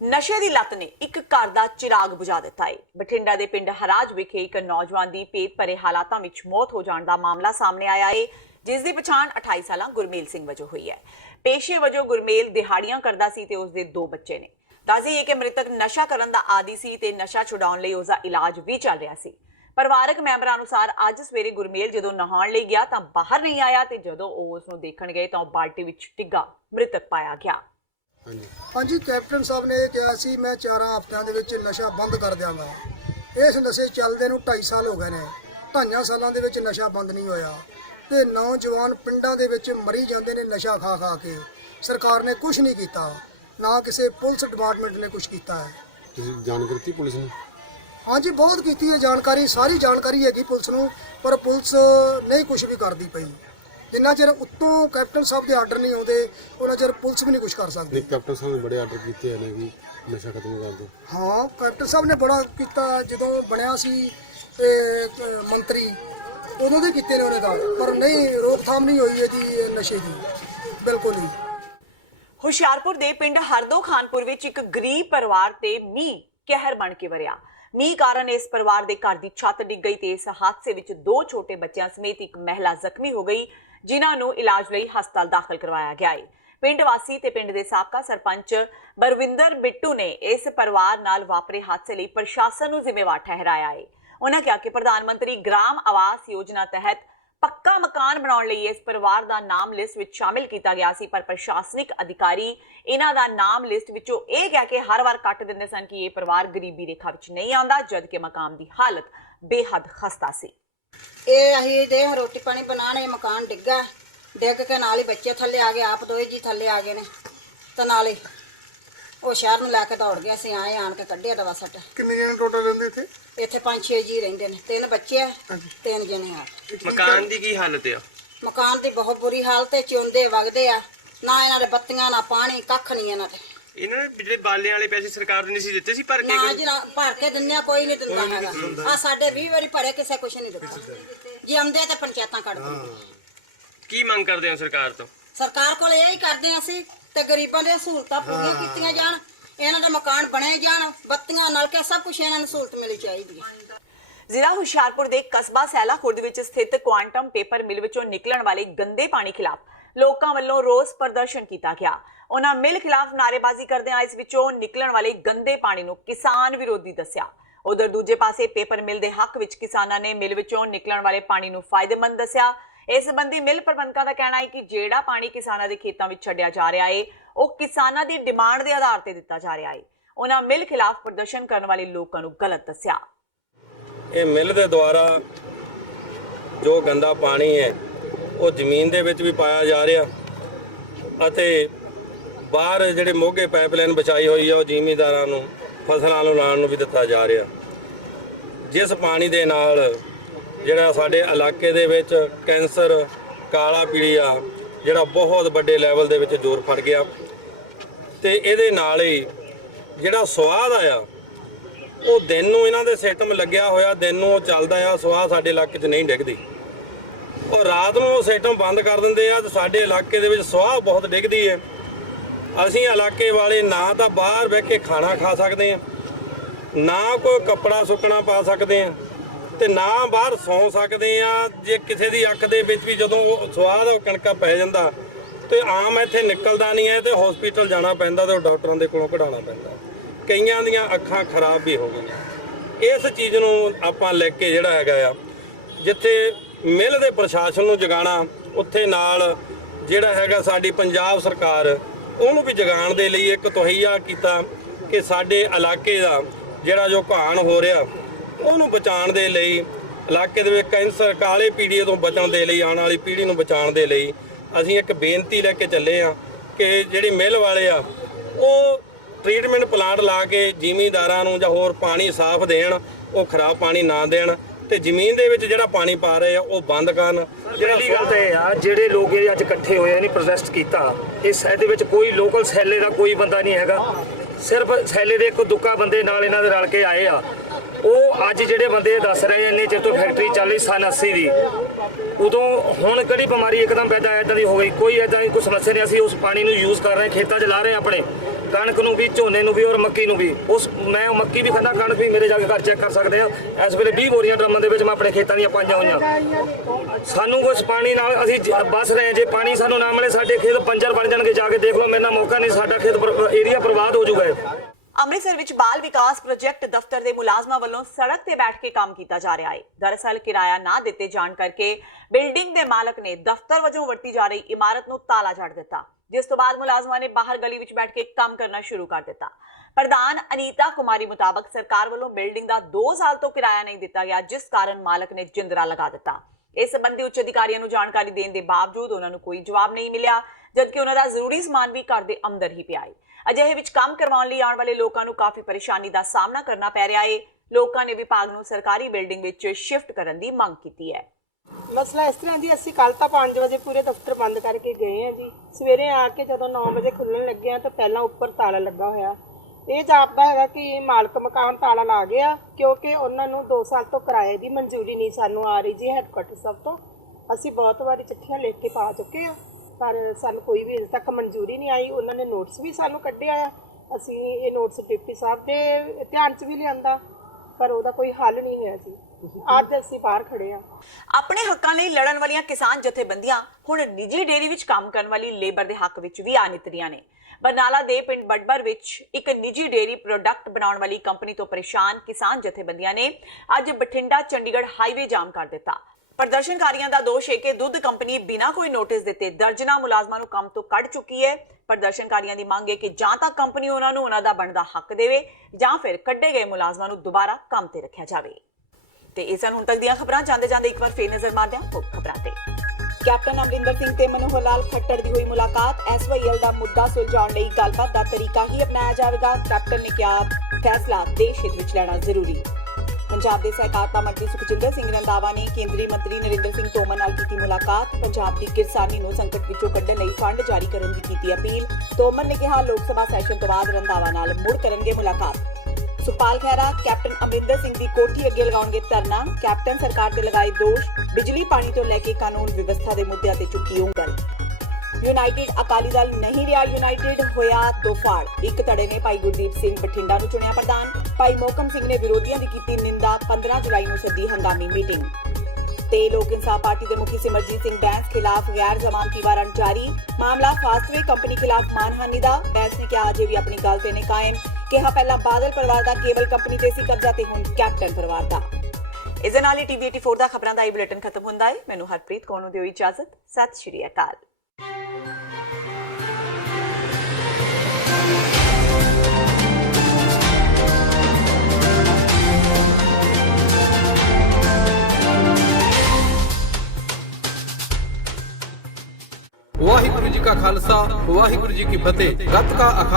ਨਸ਼ੇ ਦੀ ਲੱਤ ਨੇ ਇੱਕ ਘਰ ਦਾ ਚਿਰਾਗ ਬੁਝਾ ਦਿੱਤਾ ਹੈ। ਬਠਿੰਡਾ ਦੇ ਪਿੰਡ ਹਰਾਜ ਵਿਖੇ ਇੱਕ ਨੌਜਵਾਨ ਦੀ ਭੇਤ ਭਰੇ ਹਾਲਾਤਾਂ ਵਿੱਚ ਮੌਤ ਹੋ ਜਾਣ ਦਾ ਮਾਮਲਾ ਸਾਹਮਣੇ ਆਇਆ ਹੈ, ਜਿਸ ਦੀ ਪਛਾਣ 28 ਸਾਲਾਂ ਗੁਰਮੇਲ ਸਿੰਘ ਵਜੋਂ ਹੋਈ ਹੈ। ਪੇਸ਼ੇ ਵਜੋਂ ਗੁਰਮੇਲ ਦਿਹਾੜੀਆਂ ਕਰਦਾ ਸੀ ਤੇ ਉਸਦੇ 2 ਬੱਚੇ ਨੇ। ਦੱਸਦੇ ਹੈ ਕਿ ਮ੍ਰਿਤਕ ਨਸ਼ਾ ਕਰਨ ਦਾ ਆਦੀ ਸੀ ਤੇ ਨਸ਼ਾ ਛੁਡਾਉਣ ਲਈ ਉਸਦਾ ਇਲਾਜ ਵੀ ਚੱਲ ਰਿਹਾ ਸੀ। ਪਰਿਵਾਰਕ ਮੈਂਬਰਾਂ ਅਨੁਸਾਰ ਅੱਜ ਸਵੇਰੇ ਗੁਰਮੇਲ ਜਦੋਂ ਨਹਾਉਣ ਲਈ ਗਿਆ ਤਾਂ ਬਾਹਰ ਨਹੀਂ ਆਇਆ ਤੇ ਜਦੋਂ ਉਹ ਉਸ ਨੂੰ ਦੇਖਣ ਗਏ ਤਾਂ ਉਹ ਬਾਲਟੀ ਵਿੱਚ ਡਿੱਗਾ ਮ੍ਰਿਤਕ ਪਾਇਆ ਗਿਆ। ਹਾਂਜੀ, ਕੈਪਟਨ ਸਾਹਿਬ ਨੇ ਇਹ ਕਿਹਾ ਸੀ ਮੈਂ 4 ਹਫ਼ਤਿਆਂ ਦੇ ਵਿੱਚ ਨਸ਼ਾ ਬੰਦ ਕਰ ਦਿਆਂਗਾ। ਇਸ ਨਸ਼ੇ ਚੱਲਦੇ ਨੂੰ 2.5 ਸਾਲ ਹੋ ਗਏ ਨੇ। 2.5 ਸਾਲਾਂ ਦੇ ਵਿੱਚ ਨਸ਼ਾ ਬੰਦ ਨਹੀਂ ਹੋਇਆ ਤੇ ਨੌਜਵਾਨ ਪਿੰਡਾਂ ਦੇ ਵਿੱਚ ਮਰੀ ਜਾਂਦੇ ਨੇ ਨਸ਼ਾ ਖਾ ਖਾ ਕੇ। ਸਰਕਾਰ ਨੇ ਕੁਝ ਨਹੀਂ ਕੀਤਾ, ਨਾ ਕਿਸੇ ਪੁਲਿਸ ਡਿਪਾਰਟਮੈਂਟ ਨੇ ਕੁਝ ਕੀਤਾ ਹੈ। ਤੁਸੀਂ ਜਾਣਕਾਰੀ ਦਿੱਤੀ ਪੁਲਿਸ ਨੂੰ? ਹਾਂਜੀ, ਬਹੁਤ ਕੀਤੀ ਹੈ ਜਾਣਕਾਰੀ, ਸਾਰੀ ਜਾਣਕਾਰੀ ਹੈਗੀ ਪੁਲਿਸ ਨੂੰ, ਪਰ ਪੁਲਿਸ ਨਹੀਂ ਕੁਝ ਵੀ ਕਰਦੀ ਪਈ। ਜਿੰਨਾ ਚਿਰ ਉੱਤੋਂ ਕੈਪਟਨ ਸਾਹਿਬ ਦੇ ਆਰਡਰ ਨਹੀਂ ਆਉਂਦੇ ਉਹਨਾਂ ਚਿਰ ਪੁਲਿਸ ਵੀ ਨਹੀਂ ਕੁਝ ਕਰ ਸਕਦੀ। ਕੈਪਟਨ ਸਾਹਿਬ ਨੇ ਬੜੇ ਆਰਡਰ ਕੀਤੇ ਨੇ ਵੀ ਨਸ਼ਾ ਖਤਮ ਕਰ ਦਿਓ। ਹਾਂ, ਕੈਪਟਨ ਸਾਹਿਬ ਨੇ ਬੜਾ ਕੀਤਾ। ਜਦੋਂ ਬਣਿਆ ਸੀ ਮੰਤਰੀ ਉਦੋਂ ਦੇ ਕੀਤੇ ਨੇ ਉਹਨੇ ਦਾ, ਪਰ ਨਹੀਂ, ਰੋਕਥਾਮ ਨਹੀਂ ਹੋਈ ਇਹਦੀ ਨਸ਼ੇ ਦੀ, ਬਿਲਕੁਲ ਨਹੀਂ। ਹੁਸ਼ਿਆਰਪੁਰ ਦੇ ਪਿੰਡ ਹਰਦੋ ਖਾਨਪੁਰ ਵਿੱਚ ਇੱਕ ਗਰੀਬ ਪਰਿਵਾਰ ਤੇ ਮੀਂਹ ਕਹਿਰ ਬਣ ਕੇ ਵਰਿਆ। ਮੀਂਹ ਕਾਰਨ ਇਸ ਪਰਿਵਾਰ ਦੇ ਘਰ ਦੀ ਛੱਤ ਡਿੱਗ ਗਈ ਤੇ ਇਸ ਹਾਦਸੇ ਵਿੱਚ 2 ਛੋਟੇ ਬੱਚਿਆਂ ਸਮੇਤ ਇੱਕ ਮਹਿਲਾ ਜ਼ਖਮੀ ਹੋ ਗਈ, ਜਿਨ੍ਹਾਂ ਨੂੰ ਇਲਾਜ ਲਈ ਹਸਪਤਾਲ ਦਾਖਲ ਕਰਵਾਇਆ ਗਿਆ ਹੈ। ਪਿੰਡ ਵਾਸੀ ਤੇ ਪਿੰਡ ਦੇ ਸਾਬਕਾ ਸਰਪੰਚ ਬਰਵਿੰਦਰ ਬਿੱਟੂ ਨੇ ਇਸ ਪਰਿਵਾਰ ਨਾਲ ਵਾਪਰੇ ਹਾਦਸੇ ਲਈ ਪ੍ਰਸ਼ਾਸਨ ਨੂੰ ਜ਼ਿੰਮੇਵਾਰ ਠਹਿਰਾਇਆ ਹੈ। ਉਹਨਾਂ ਕਿਹਾ ਕਿ ਪ੍ਰਧਾਨ ਮੰਤਰੀ ਗ੍ਰਾਮ ਆਵਾਸ ਯੋਜਨਾ ਤਹਿਤ ਪੱਕਾ ਮਕਾਨ ਬਣਾਉਣ ਲਈ ਇਸ ਪਰਿਵਾਰ ਦਾ ਨਾਮ ਲਿਸਟ ਵਿੱਚ ਸ਼ਾਮਿਲ ਕੀਤਾ ਗਿਆ ਸੀ, ਪਰ ਪ੍ਰਸ਼ਾਸਨਿਕ ਅਧਿਕਾਰੀ ਇਹਨਾਂ ਦਾ ਨਾਮ ਲਿਸਟ ਵਿੱਚੋਂ ਇਹ ਕਹਿ ਕੇ ਹਰ ਵਾਰ ਕੱਟ ਦਿੰਦੇ ਸਨ ਕਿ ਇਹ ਪਰਿਵਾਰ ਗਰੀਬੀ ਰੇਖਾ ਵਿੱਚ ਨਹੀਂ ਆਉਂਦਾ, ਜਦਕਿ ਮਕਾਨ ਦੀ ਹਾਲਤ ਬੇਹੱਦ ਖਸਤਾ ਸੀ। ਇਹ ਅਸੀਂ ਦੇ ਰੋਟੀ ਪਾਣੀ ਬਣਾਣੇ, ਮਕਾਨ ਡਿੱਗ ਕੇ ਨਾਲ ਹੀ ਬੱਚੇ ਥੱਲੇ ਆ ਗਏ, ਆਪ 2 ਜੀ ਥੱਲੇ ਆ ਗਏ ਨੇ ਤੇ ਨਾਲ ਹੀ ਉਹ ਸ਼ਹਿਰ ਨੂੰ ਲੈ ਕੇ ਦੌੜ ਗਿਆ। ਅਸੀਂ ਆਏ ਆਣ ਕੇ ਕੱਢਿਆ ਦਵਾ ਸੱਟ। ਕਿੰਨੇ ਜਣੇ ਟੋਟਲ ਰਹਿੰਦੇ ਇੱਥੇ? ਇੱਥੇ 5-6 ਜੀ ਰਹਿੰਦੇ ਨੇ, 3 ਬੱਚੇ ਆ, 3 ਜਣੇ ਆ। ਮਕਾਨ ਦੀ ਕੀ ਹਾਲਤ ਆ? ਮਕਾਨ ਦੀ ਬਹੁਤ ਬੁਰੀ ਹਾਲਤ ਹੈ, ਚਿਉਂਦੇ ਵਗਦੇ ਆ, ਨਾ ਇਹਨਾਂ ਦੇ ਬੱਤੀਆਂ ਨਾ ਪਾਣੀ, ਕੱਖ ਨਹੀਂ ਇਹਨਾਂ ਦੇ। ਇਹਨਾਂ ਨੇ ਜਿਹੜੇ ਬਾਲਿਆਂ ਵਾਲੇ ਪੈਸੇ ਸਰਕਾਰ ਨੇ ਸੀ ਦਿੱਤੇ ਸੀ ਭਰ ਕੇ? ਨਾ ਜੀ, ਭਰ ਕੇ ਦਿੰਨਿਆ ਕੋਈ ਨਹੀਂ ਦਿੰਦਾ ਹੈਗਾ। ਆ ਸਾਡੇ 20 ਵਾਰੀ ਭਰੇ, ਕਿਸੇ ਕੁਛ ਨਹੀਂ ਦਿੱਤਾ ਜੀ। ਆਉਂਦੇ ਤੇ ਪੰਚਾਇਤਾਂ ਕੱਢ ਦਿੰਦੇ। ਕੀ ਮੰਗ ਕਰਦੇ ਹੋ ਸਰਕਾਰ ਤੋਂ? ਸਰਕਾਰ ਕੋਲ ਇਹ ਹੀ ਕਰਦੇ ਅਸੀਂ ਤੇ ਗਰੀਬਾਂ ਦੀਆਂ ਸਹੂਲਤਾਂ ਪੂਰੀਆਂ ਕੀਤੀਆਂ ਜਾਣ, ਇਹਨਾਂ ਦਾ ਮਕਾਨ ਬਣੇ ਜਾਣ, ਬੱਤੀਆਂ ਨਲਕੇ ਸਭ ਕੁਝ ਇਹਨਾਂ ਨੂੰ ਸਹੂਲਤ ਮਿਲਣੀ ਚਾਹੀਦੀ ਹੈ। ਜ਼ਿਲ੍ਹਾ ਹੁਸ਼ਿਆਰਪੁਰ ਦੇ ਕਸਬਾ ਸੈਲਾ ਖੁਰਦ ਵਿੱਚ ਸਥਿਤ ਕੁਆਂਟਮ ਪੇਪਰ ਮਿਲ ਵਿੱਚੋਂ ਨਿਕਲਣ ਵਾਲੇ ਗੰਦੇ ਪਾਣੀ ਖਿਲਾਫ ਲੋਕਾਂ ਵੱਲੋਂ ਰੋਸ ਪ੍ਰਦਰਸ਼ਨ ਕੀਤਾ ਗਿਆ। ਉਹਨਾਂ ਮਿਲ ਖਿਲਾਫ ਨਾਅਰੇਬਾਜ਼ੀ ਕਰਦਿਆਂ ਇਸ ਵਿੱਚੋਂ ਨਿਕਲਣ ਵਾਲੇ ਗੰਦੇ ਪਾਣੀ ਨੂੰ ਕਿਸਾਨ ਵਿਰੋਧੀ ਦੱਸਿਆ। ਉਧਰ ਦੂਜੇ ਪਾਸੇ ਪੇਪਰ ਮਿਲ ਦੇ ਹੱਕ ਵਿੱਚ ਕਿਸਾਨਾਂ ਨੇ ਮਿਲ ਵਿੱਚੋਂ ਨਿਕਲਣ ਵਾਲੇ ਪਾਣੀ ਨੂੰ ਫਾਇਦੇਮੰਦ ਦੱਸਿਆ। ਇਸ ਸੰਬੰਧੀ ਮਿਲ ਪ੍ਰਬੰਧਕਾਂ ਦਾ ਕਹਿਣਾ ਹੈ ਕਿ ਜਿਹੜਾ ਪਾਣੀ ਕਿਸਾਨਾਂ ਦੇ ਖੇਤਾਂ ਵਿੱਚ ਛੱਡਿਆ ਜਾ ਰਿਹਾ ਹੈ ਉਹ ਕਿਸਾਨਾਂ ਦੀ ਡਿਮਾਂਡ ਦੇ ਆਧਾਰ ਤੇ ਦਿੱਤਾ ਜਾ ਰਿਹਾ ਹੈ। ਉਹਨਾਂ ਮਿਲ ਖਿਲਾਫ ਪ੍ਰਦਰਸ਼ਨ ਕਰਨ ਵਾਲੇ ਲੋਕਾਂ ਨੂੰ ਗਲਤ ਦੱਸਿਆ। ਇਹ ਮਿਲ ਦੇ ਦੁਆਰਾ ਜੋ ਗੰਦਾ ਪਾਣੀ ਹੈ ਉਹ ਜ਼ਮੀਨ ਦੇ ਵਿੱਚ ਵੀ ਪਾਇਆ ਜਾ ਰਿਹਾ ਅਤੇ ਬਾਹਰ ਜਿਹੜੇ ਮੋਗੇ ਪਾਈਪਲਾਈਨ ਵਿਛਾਈ ਹੋਈ ਹੈ ਉਹ ਜ਼ਿਮੀਂਦਾਰਾਂ ਨੂੰ ਫਸਲਾਂ ਨੂੰ ਲਾਉਣ ਨੂੰ ਵੀ ਦਿੱਤਾ ਜਾ ਰਿਹਾ, ਜਿਸ ਪਾਣੀ ਦੇ ਨਾਲ ਜਿਹੜਾ ਸਾਡੇ ਇਲਾਕੇ ਦੇ ਵਿੱਚ ਕੈਂਸਰ, ਕਾਲਾ ਪੀਲੀਆ ਜਿਹੜਾ ਬਹੁਤ ਵੱਡੇ ਲੈਵਲ ਦੇ ਵਿੱਚ ਜ਼ੋਰ ਫੜ ਗਿਆ ਤੇ ਇਹਦੇ ਨਾਲ ਹੀ ਜਿਹੜਾ ਸਵਾਦ ਆਇਆ ਉਹ ਦਿਨ ਨੂੰ ਇਹਨਾਂ ਦੇ ਸਿਸਟਮ ਲੱਗਿਆ ਹੋਇਆ, ਦਿਨ ਨੂੰ ਉਹ ਚੱਲਦਾ ਆ, ਸਵਾਹ ਸਾਡੇ ਇਲਾਕੇ 'ਚ ਨਹੀਂ ਡਿੱਗਦੀ। ਉਹ ਰਾਤ ਨੂੰ ਉਹ ਸਿਸਟਮ ਬੰਦ ਕਰ ਦਿੰਦੇ ਆ ਤੇ ਸਾਡੇ ਇਲਾਕੇ ਦੇ ਵਿੱਚ ਸਵਾਹ ਬਹੁਤ ਡਿੱਗਦੀ ਹੈ। ਅਸੀਂ ਇਲਾਕੇ ਵਾਲੇ ਨਾ ਤਾਂ ਬਾਹਰ ਬਹਿ ਕੇ ਖਾਣਾ ਖਾ ਸਕਦੇ ਹਾਂ, ਨਾ ਕੋਈ ਕੱਪੜਾ ਸੁੱਕਣਾ ਪਾ ਸਕਦੇ ਹਾਂ ਤੇ ਨਾ ਬਾਹਰ ਸੌਂ ਸਕਦੇ ਆ। ਜੇ ਕਿਸੇ ਦੀ ਅੱਖ ਦੇ ਵਿੱਚ ਵੀ ਜਦੋਂ ਸਵਾਹ ਦਾ ਕਣਕਾ ਪੈ ਜਾਂਦਾ ਤੇ ਆਮ ਇੱਥੇ ਨਿਕਲਦਾ ਨਹੀਂ ਹੈ ਤੇ ਹਸਪੀਟਲ ਜਾਣਾ ਪੈਂਦਾ ਤੇ ਡਾਕਟਰਾਂ ਦੇ ਕੋਲੋਂ ਕਢਾਉਣਾ ਪੈਂਦਾ। ਕਈਆਂ ਦੀਆਂ ਅੱਖਾਂ ਖਰਾਬ ਵੀ ਹੋ ਗਈਆਂ। ਇਸ ਚੀਜ਼ ਨੂੰ ਆਪਾਂ ਲੈ ਕੇ ਜਿਹੜਾ ਹੈਗਾ ਆ, ਜਿੱਥੇ ਮਿਲ ਦੇ ਪ੍ਰਸ਼ਾਸਨ ਨੂੰ ਜਗਾਉਣਾ, ਉੱਥੇ ਨਾਲ ਜਿਹੜਾ ਹੈਗਾ ਸਾਡੀ ਪੰਜਾਬ ਸਰਕਾਰ ਉਹਨੂੰ ਵੀ ਜਗਾਉਣ ਦੇ ਲਈ ਇੱਕ ਤਹਈਆ ਕੀਤਾ ਕਿ ਸਾਡੇ ਇਲਾਕੇ ਦਾ ਜਿਹੜਾ ਜੋ ਘਾਣ ਹੋ ਰਿਹਾ ਉਹਨੂੰ ਬਚਾਉਣ ਦੇ ਲਈ, ਇਲਾਕੇ ਦੇ ਵਿੱਚ ਕੈਂਸਰ ਕਾਲੇ ਪੀੜੀਏ ਤੋਂ ਬਚਣ ਦੇ ਲਈ, ਆਉਣ ਵਾਲੀ ਪੀੜ੍ਹੀ ਨੂੰ ਬਚਾਉਣ ਦੇ ਲਈ ਅਸੀਂ ਇੱਕ ਬੇਨਤੀ ਲੈ ਕੇ ਚੱਲੇ ਆ ਕਿ ਜਿਹੜੇ ਮਿਲ ਵਾਲੇ ਆ ਉਹ ਟ੍ਰੀਟਮੈਂਟ ਪਲਾਂਟ ਲਾ ਕੇ ਜ਼ਿਮੀਂਦਾਰਾਂ ਨੂੰ ਜਾਂ ਹੋਰ ਪਾਣੀ ਸਾਫ਼ ਦੇਣ, ਉਹ ਖਰਾਬ ਪਾਣੀ ਨਾ ਦੇਣ ਤੇ ਜ਼ਮੀਨ ਦੇ ਵਿੱਚ ਜਿਹੜਾ ਪਾਣੀ ਪਾ ਰਹੇ ਆ ਉਹ ਬੰਦ ਕਰਨ। ਪਹਿਲੀ ਗੱਲ ਤਾਂ ਇਹ ਆ, ਜਿਹੜੇ ਲੋਕ ਇਹ ਅੱਜ ਇਕੱਠੇ ਹੋਏ ਨੇ ਪ੍ਰੋਟੈਸਟ ਕੀਤਾ, ਇਸ ਇਹਦੇ ਵਿੱਚ ਕੋਈ ਲੋਕਲ ਸੈਲੇ ਦਾ ਕੋਈ ਬੰਦਾ ਨਹੀਂ ਹੈਗਾ, ਸਿਰਫ ਸੈਲੇ ਦੇ ਇੱਕ ਦੁੱਕਾ ਬੰਦੇ ਨਾਲ ਇਹਨਾਂ ਦੇ ਰਲ ਕੇ ਆਏ ਆ। ਉਹ ਅੱਜ ਜਿਹੜੇ ਬੰਦੇ ਦੱਸ ਰਹੇ ਇੰਨੇ ਚਿਰ ਤੋਂ ਫੈਕਟਰੀ ਚੱਲ ਰਹੀ ਸਨ 80 ਦੀ, ਉਦੋਂ ਹੁਣ ਕਿਹੜੀ ਬਿਮਾਰੀ ਇੱਕਦਮ ਪੈਦਾ ਇੱਦਾਂ ਦੀ ਹੋ ਗਈ? ਕੋਈ ਇੱਦਾਂ ਦੀ ਕੋਈ ਸਮੱਸਿਆ ਨਹੀਂ। ਅਸੀਂ ਉਸ ਪਾਣੀ ਨੂੰ ਯੂਜ਼ ਕਰ ਰਹੇ, ਖੇਤਾਂ 'ਚ ਲਾ ਰਹੇ ਆਪਣੇ, ਕਣਕ ਨੂੰ ਵੀ, ਝੋਨੇ ਨੂੰ ਵੀ ਔਰ ਮੱਕੀ ਨੂੰ ਵੀ। ਮੈਂ ਮੱਕੀ ਵੀ ਖਾਂਦਾ, ਕਣਕ ਵੀ, ਮੇਰੇ ਜਾ ਕੇ ਘਰ ਚੈੱਕ ਕਰ ਸਕਦੇ ਆ। ਇਸ ਵੇਲੇ 20 ਬੋਰੀਆਂ ਡਰਮਾਂ ਦੇ ਵਿੱਚ ਮੈਂ ਆਪਣੇ ਖੇਤਾਂ ਦੀਆਂ ਪਾਈਆਂ ਹੋਈਆਂ। ਸਾਨੂੰ ਉਸ ਪਾਣੀ ਨਾਲ ਅਸੀਂ ਬਸ ਰਹੇ, ਜੇ ਪਾਣੀ ਸਾਨੂੰ ਨਾ ਮਿਲੇ ਸਾਡੇ ਖੇਤ ਬੰਜਰ ਬਣ ਜਾਣਗੇ। ਜਾ ਕੇ ਦੇਖ ਲਓ, ਮੇਰੇ ਨਾਲ ਮੌਕਾ ਨਹੀਂ, ਸਾਡਾ ਖੇਤ ਏਰੀਆ ਬਰਬਾਦ ਹੋ ਜਾਊਗਾ। ਅੰਮ੍ਰਿਤਸਰ ਵਿੱਚ ਬਾਲ ਵਿਕਾਸ ਪ੍ਰੋਜੈਕਟ ਦਫ਼ਤਰ ਦੇ ਮੁਲਾਜ਼ਮਾਂ ਵੱਲੋਂ ਸੜਕ ਤੇ ਬੈਠ ਕੇ ਕੰਮ ਕੀਤਾ ਜਾ ਰਿਹਾ ਹੈ। ਦਰਅਸਲ ਕਿਰਾਇਆ ਨਾ ਦਿੱਤੇ ਜਾਣ ਕਰਕੇ ਬਿਲਡਿੰਗ ਦੇ ਮਾਲਕ ਨੇ ਦਫ਼ਤਰ ਵਜੋਂ ਵਰਤੀ ਜਾ ਰਹੀ ਇਮਾਰਤ ਨੂੰ ਤਾਲਾ ਜੜ ਦਿੱਤਾ, ਜਿਸ ਤੋਂ ਬਾਅਦ ਮੁਲਾਜ਼ਮਾਂ ਨੇ ਬਾਹਰ ਗਲੀ ਵਿੱਚ ਬੈਠ ਕੇ ਕੰਮ ਕਰਨਾ ਸ਼ੁਰੂ ਕਰ ਦਿੱਤਾ। ਪ੍ਰਧਾਨ ਅਨੀਤਾ ਕੁਮਾਰੀ ਮੁਤਾਬਕ ਸਰਕਾਰ ਵੱਲੋਂ ਬਿਲਡਿੰਗ ਦਾ 2 ਸਾਲ ਤੋਂ ਕਿਰਾਇਆ ਨਹੀਂ ਦਿੱਤਾ ਗਿਆ, ਜਿਸ ਕਾਰਨ ਮਾਲਕ ਨੇ ਜਿੰਦਰਾ ਲਗਾ ਦਿੱਤਾ। ਇਸ ਸੰਬੰਧੀ ਉੱਚ ਅਧਿਕਾਰੀਆਂ ਨੂੰ ਜਾਣਕਾਰੀ ਦੇਣ ਦੇ ਬਾਵਜੂਦ ਉਹਨਾਂ ਨੂੰ ਕੋਈ ਜਵਾਬ ਨਹੀਂ ਮਿਲਿਆ, ਜਦਕਿ ਉਹਨਾਂ ਦਾ ਜ਼ਰੂਰੀ ਸਮਾਨ ਵੀ ਘਰ ਦੇ ਅੰਦਰ ਹੀ ਪਿਆ ਹੈ। ਅਜਿਹੇ ਵਿੱਚ ਕੰਮ ਕਰਵਾਉਣ ਲਈ ਆਉਣ ਵਾਲੇ ਲੋਕਾਂ ਨੂੰ ਕਾਫੀ ਪਰੇਸ਼ਾਨੀ ਦਾ ਸਾਹਮਣਾ ਕਰਨਾ ਪੈ ਰਿਹਾ ਹੈ। ਲੋਕਾਂ ਨੇ ਵਿਭਾਗ ਨੂੰ ਸਰਕਾਰੀ ਬਿਲਡਿੰਗ ਵਿੱਚ ਸ਼ਿਫਟ ਕਰਨ ਦੀ ਮੰਗ ਕੀਤੀ ਹੈ। ਮਸਲਾ ਇਸ ਤਰ੍ਹਾਂ ਜੀ, ਅਸੀਂ ਕੱਲ ਤਾਂ 5 ਵਜੇ ਪੂਰੇ ਦਫ਼ਤਰ ਬੰਦ ਕਰਕੇ ਗਏ ਹਾਂ ਜੀ। ਸਵੇਰੇ ਆ ਕੇ ਜਦੋਂ 9 ਵਜੇ ਖੁੱਲਣ ਲੱਗੇ ਆ ਤਾਂ ਪਹਿਲਾਂ ਉੱਪਰ ਤਾਲਾ ਲੱਗਾ ਹੋਇਆ। ਇਹ ਜਾਪਦਾ ਹੈਗਾ ਕਿ ਮਾਲਕ ਮਕਾਨ ਤਾਲਾ ਲਾ ਗਿਆ, ਕਿਉਂਕਿ ਉਹਨਾਂ ਨੂੰ 2 ਸਾਲ ਤੋਂ ਕਿਰਾਏ ਦੀ ਮਨਜ਼ੂਰੀ ਨਹੀਂ ਸਾਨੂੰ ਆ ਰਹੀ ਜੀ ਹੈੱਡਕੁਆਟਰ ਸਾਹਿਬ ਤੋਂ। ਅਸੀਂ ਬਹੁਤ ਵਾਰੀ ਚਿੱਠੀਆਂ ਲਿਖ ਕੇ ਪਾ ਚੁੱਕੇ ਆ, ਪਰ ਸਾਨੂੰ ਕੋਈ ਵੀ ਅਜੇ ਤੱਕ ਮਨਜ਼ੂਰੀ ਨਹੀਂ ਆਈ। ਉਹਨਾਂ ਨੇ ਨੋਟਿਸ ਵੀ ਸਾਨੂੰ ਕੱਢਿਆ ਆ, ਅਸੀਂ ਇਹ ਨੋਟਿਸ ਡਿਪਟੀ ਸਾਹਿਬ ਦੇ ਧਿਆਨ 'ਚ ਵੀ ਲਿਆਂਦਾ, ਪਰ ਉਹਦਾ ਕੋਈ ਹੱਲ ਨਹੀਂ ਹੋਇਆ ਜੀ। ਅੱਜ ਅਸੀਂ ਬਾਹਰ ਖੜੇ ਆ। ਆਪਣੇ ਹੱਕਾਂ ਲਈ ਲੜਨ ਵਾਲੀਆਂ ਕਿਸਾਨ ਜਥੇਬੰਦੀਆਂ ਹੁਣ ਨਿੱਜੀ ਡੇਅਰੀ ਵਿੱਚ ਕੰਮ ਕਰਨ ਵਾਲੀ ਲੇਬਰ ਦੇ ਹੱਕ ਵਿੱਚ ਵੀ ਆ ਨਿਤਰੀਆਂ ਨੇ। ਬਰਨਾਲਾ ਦੇ ਪਿੰਡ ਬੱਡਬਰ ਵਿੱਚ ਇੱਕ ਨਿੱਜੀ ਡੇਅਰੀ ਪ੍ਰੋਡਕਟ ਬਣਾਉਣ ਵਾਲੀ ਕੰਪਨੀ ਤੋਂ ਪਰੇਸ਼ਾਨ ਕਿਸਾਨ ਜਥੇਬੰਦੀਆਂ ਨੇ ਅੱਜ ਬਠਿੰਡਾ ਚੰਡੀਗੜ੍ਹ ਹਾਈਵੇ ਜਾਮ ਕਰ ਦਿੱਤਾ। ਪ੍ਰਦਰਸ਼ਨਕਾਰੀਆਂ ਦਾ ਦੋਸ਼ ਹੈ ਕਿ ਦੁੱਧ ਕੰਪਨੀ ਬਿਨਾਂ ਕੋਈ ਨੋਟਿਸ ਦਿੱਤੇ ਦਰਜਨਾਂ ਮੁਲਾਜ਼ਮਾਂ ਨੂੰ ਕੰਮ ਤੋਂ ਕੱਢ ਚੁੱਕੀ ਹੈ। ਪ੍ਰਦਰਸ਼ਨਕਾਰੀਆਂ ਦੀ ਮੰਗ ਹੈ ਕਿ ਜਾਂ ਤਾਂ ਕੰਪਨੀ ਉਹਨਾਂ ਨੂੰ ਉਹਨਾਂ ਦਾ ਬਣਦਾ ਹੱਕ ਦੇਵੇ ਜਾਂ ਫਿਰ ਕੱਢੇ ਗਏ ਮੁਲਾਜ਼ਮਾਂ ਨੂੰ ਦੁਬਾਰਾ ਕੰਮ ਤੇ ਰੱਖਿਆ ਜਾਵੇ। ਤੇ ਇਹ ਸਨ ਹੁਣ ਤੱਕ ਦੀਆਂ ਖਬਰਾਂ। ਜਾਂਦੇ ਜਾਂਦੇ ਇੱਕ ਵਾਰ ਫੇਰ ਨਜ਼ਰ ਮਾਰਦੇ ਹਾਂ ਮੁੱਖ ਖਬਰਾਂ ਤੇ। ਕੈਪਟਨ ਅਮਰਿੰਦਰ ਸਿੰਘ ਤੇ ਮਨੋਹਰ ਲਾਲ ਖੱਟੜ ਦੀ ਹੋਈ ਮੁਲਾਕਾਤ। SYL ਦਾ ਮੁੱਦਾ ਸੁਲਝਾਉਣ ਲਈ ਗੱਲਬਾਤ ਦਾ ਤਰੀਕਾ ਹੀ ਅਪਣਾਇਆ ਜਾਵੇਗਾ। ਕੈਪਟਨ ਨੇ ਕਿਹਾ ਫੈਸਲਾ ਦੇਸ਼ ਹਿੱਤ ਵਿੱਚ ਲੈਣਾ ਜ਼ਰੂਰੀ। ਪੰਜਾਬ ਦੇ ਸਹਿਕਾਰਤਾ ਮੰਤਰੀ ਸੁਖਜਿੰਦਰ ਸਿੰਘ ਰੰਧਾਵਾ ਨੇ ਕੇਂਦਰੀ ਮੰਤਰੀ ਨਰਿੰਦਰ ਸਿੰਘ ਤੋਮਰ ਨਾਲ ਕੀਤੀ ਮੁਲਾਕਾਤ। ਪੰਜਾਬ ਦੀ ਕਿਰਸਾਨੀ ਨੂੰ ਸੰਕਟ ਵਿੱਚੋਂ ਕੱਢਣ ਲਈ ਫੰਡ ਜਾਰੀ ਕਰਨ ਦੀ ਕੀਤੀ ਅਪੀਲ। ਤੋਮਰ ਨੇ ਕਿਹਾ ਲੋਕ ਸਭਾ ਸੈਸ਼ਨ ਤੋਂ ਬਾਅਦ ਰੰਧਾਵਾ ਨਾਲ ਮੁੜ ਕਰਨਗੇ ਮੁਲਾਕਾਤ। ਸੁਖਪਾਲ ਖਹਿਰਾ ਕੈਪਟਨ ਅਮਰਿੰਦਰ ਸਿੰਘ ਦੀ ਕੋਠੀ ਅੱਗੇ ਲਗਾਉਣਗੇ ਧਰਨਾ। ਕੈਪਟਨ ਸਰਕਾਰ ਤੇ ਲਗਾਏ ਦੋਸ਼, ਬਿਜਲੀ ਪਾਣੀ ਤੋਂ ਲੈ ਕੇ ਕਾਨੂੰਨ ਵਿਵਸਥਾ ਦੇ ਮੁੱਦਿਆਂ ਤੇ ਚੁੱਕੀ ਉਂਗਲ। ਯੂਨਾਈਟਿਡ ਅਕਾਲੀ ਦਲ ਨਹੀਂ ਰਿਹਾ ਯੂਨਾਈਟਿਡ, ਹੋਇਆ ਦੋਫਾੜ। ਇੱਕ ਧੜੇ ਨੇ ਭਾਈ ਗੁਰਦੀਪ ਸਿੰਘ ਬਠਿੰਡਾ ਨੂੰ ਚੁਣਿਆ ਪ੍ਰਧਾਨ। ਭਾਈ ਮੋਹਕਮ ਸਿੰਘ ਨੇ ਵਿਰੋਧੀਆਂ ਦੀ ਕੀਤੀ ਨਿੰਦਾ। 15 ਜੁਲਾਈ ਨੂੰ ਸੱਦੀ ਹੰਗਾਮੀ ਮੀਟਿੰਗ। ਤੇ ਲੋਕ ਇਨਸਾਫ ਪਾਰਟੀ ਦੇ ਮੁਖੀ ਸਿਮਰਜੀਤ ਸਿੰਘ ਬੈਂਸ ਖਿਲਾਫ ਗੈਰ ਜ਼ਮਾਨਤੀ ਵਾਰੰਟ ਜਾਰੀ। ਮਾਮਲਾ ਫਾਸਟਵੇ ਕੰਪਨੀ ਖਿਲਾਫ ਮਾਨਹਾਨੀ ਦਾ। ਬੈਂਸ ਨੇ ਕਿਹਾ ਅਜੇ ਵੀ ਆਪਣੀ ਗੱਲ ਤੇ ਨੇ ਕਾਇਮ। ਕਿਹਾ ਪਹਿਲਾਂ ਬਾਦਲ ਪਰਿਵਾਰ ਦਾ ਕੇਵਲ ਕੰਪਨੀ ਤੇ ਸੀ ਕਬਜ਼ਾ ਤੇ ਹੁਣ ਕੈਪਟਨ ਪਰਿਵਾਰ ਦਾ। ਇਸ ਦੇ ਨਾਲ ਹੀ TV 84 ਦਾ ਖਬਰਾਂ ਦਾ ਇਹ ਬੁਲੇਟਿਨ ਖਤਮ ਹੁੰਦਾ ਹੈ। ਮੈਨੂੰ ਹਰਪ੍ਰੀਤ ਕੌਰ ਨੂੰ ਦਿਓ ਇਜਾਜ਼ਤ। ਸਤਿ ਸ਼੍ਰੀ ਅਕਾਲ। ਵਾਹਿਗੁਰੂ ਜੀ ਕਾ ਖਾਲਸਾ, ਵਾਹਿਗੁਰੂ ਜੀ ਕੀ ਫਤਿਹ। ਗੱਤਕਾ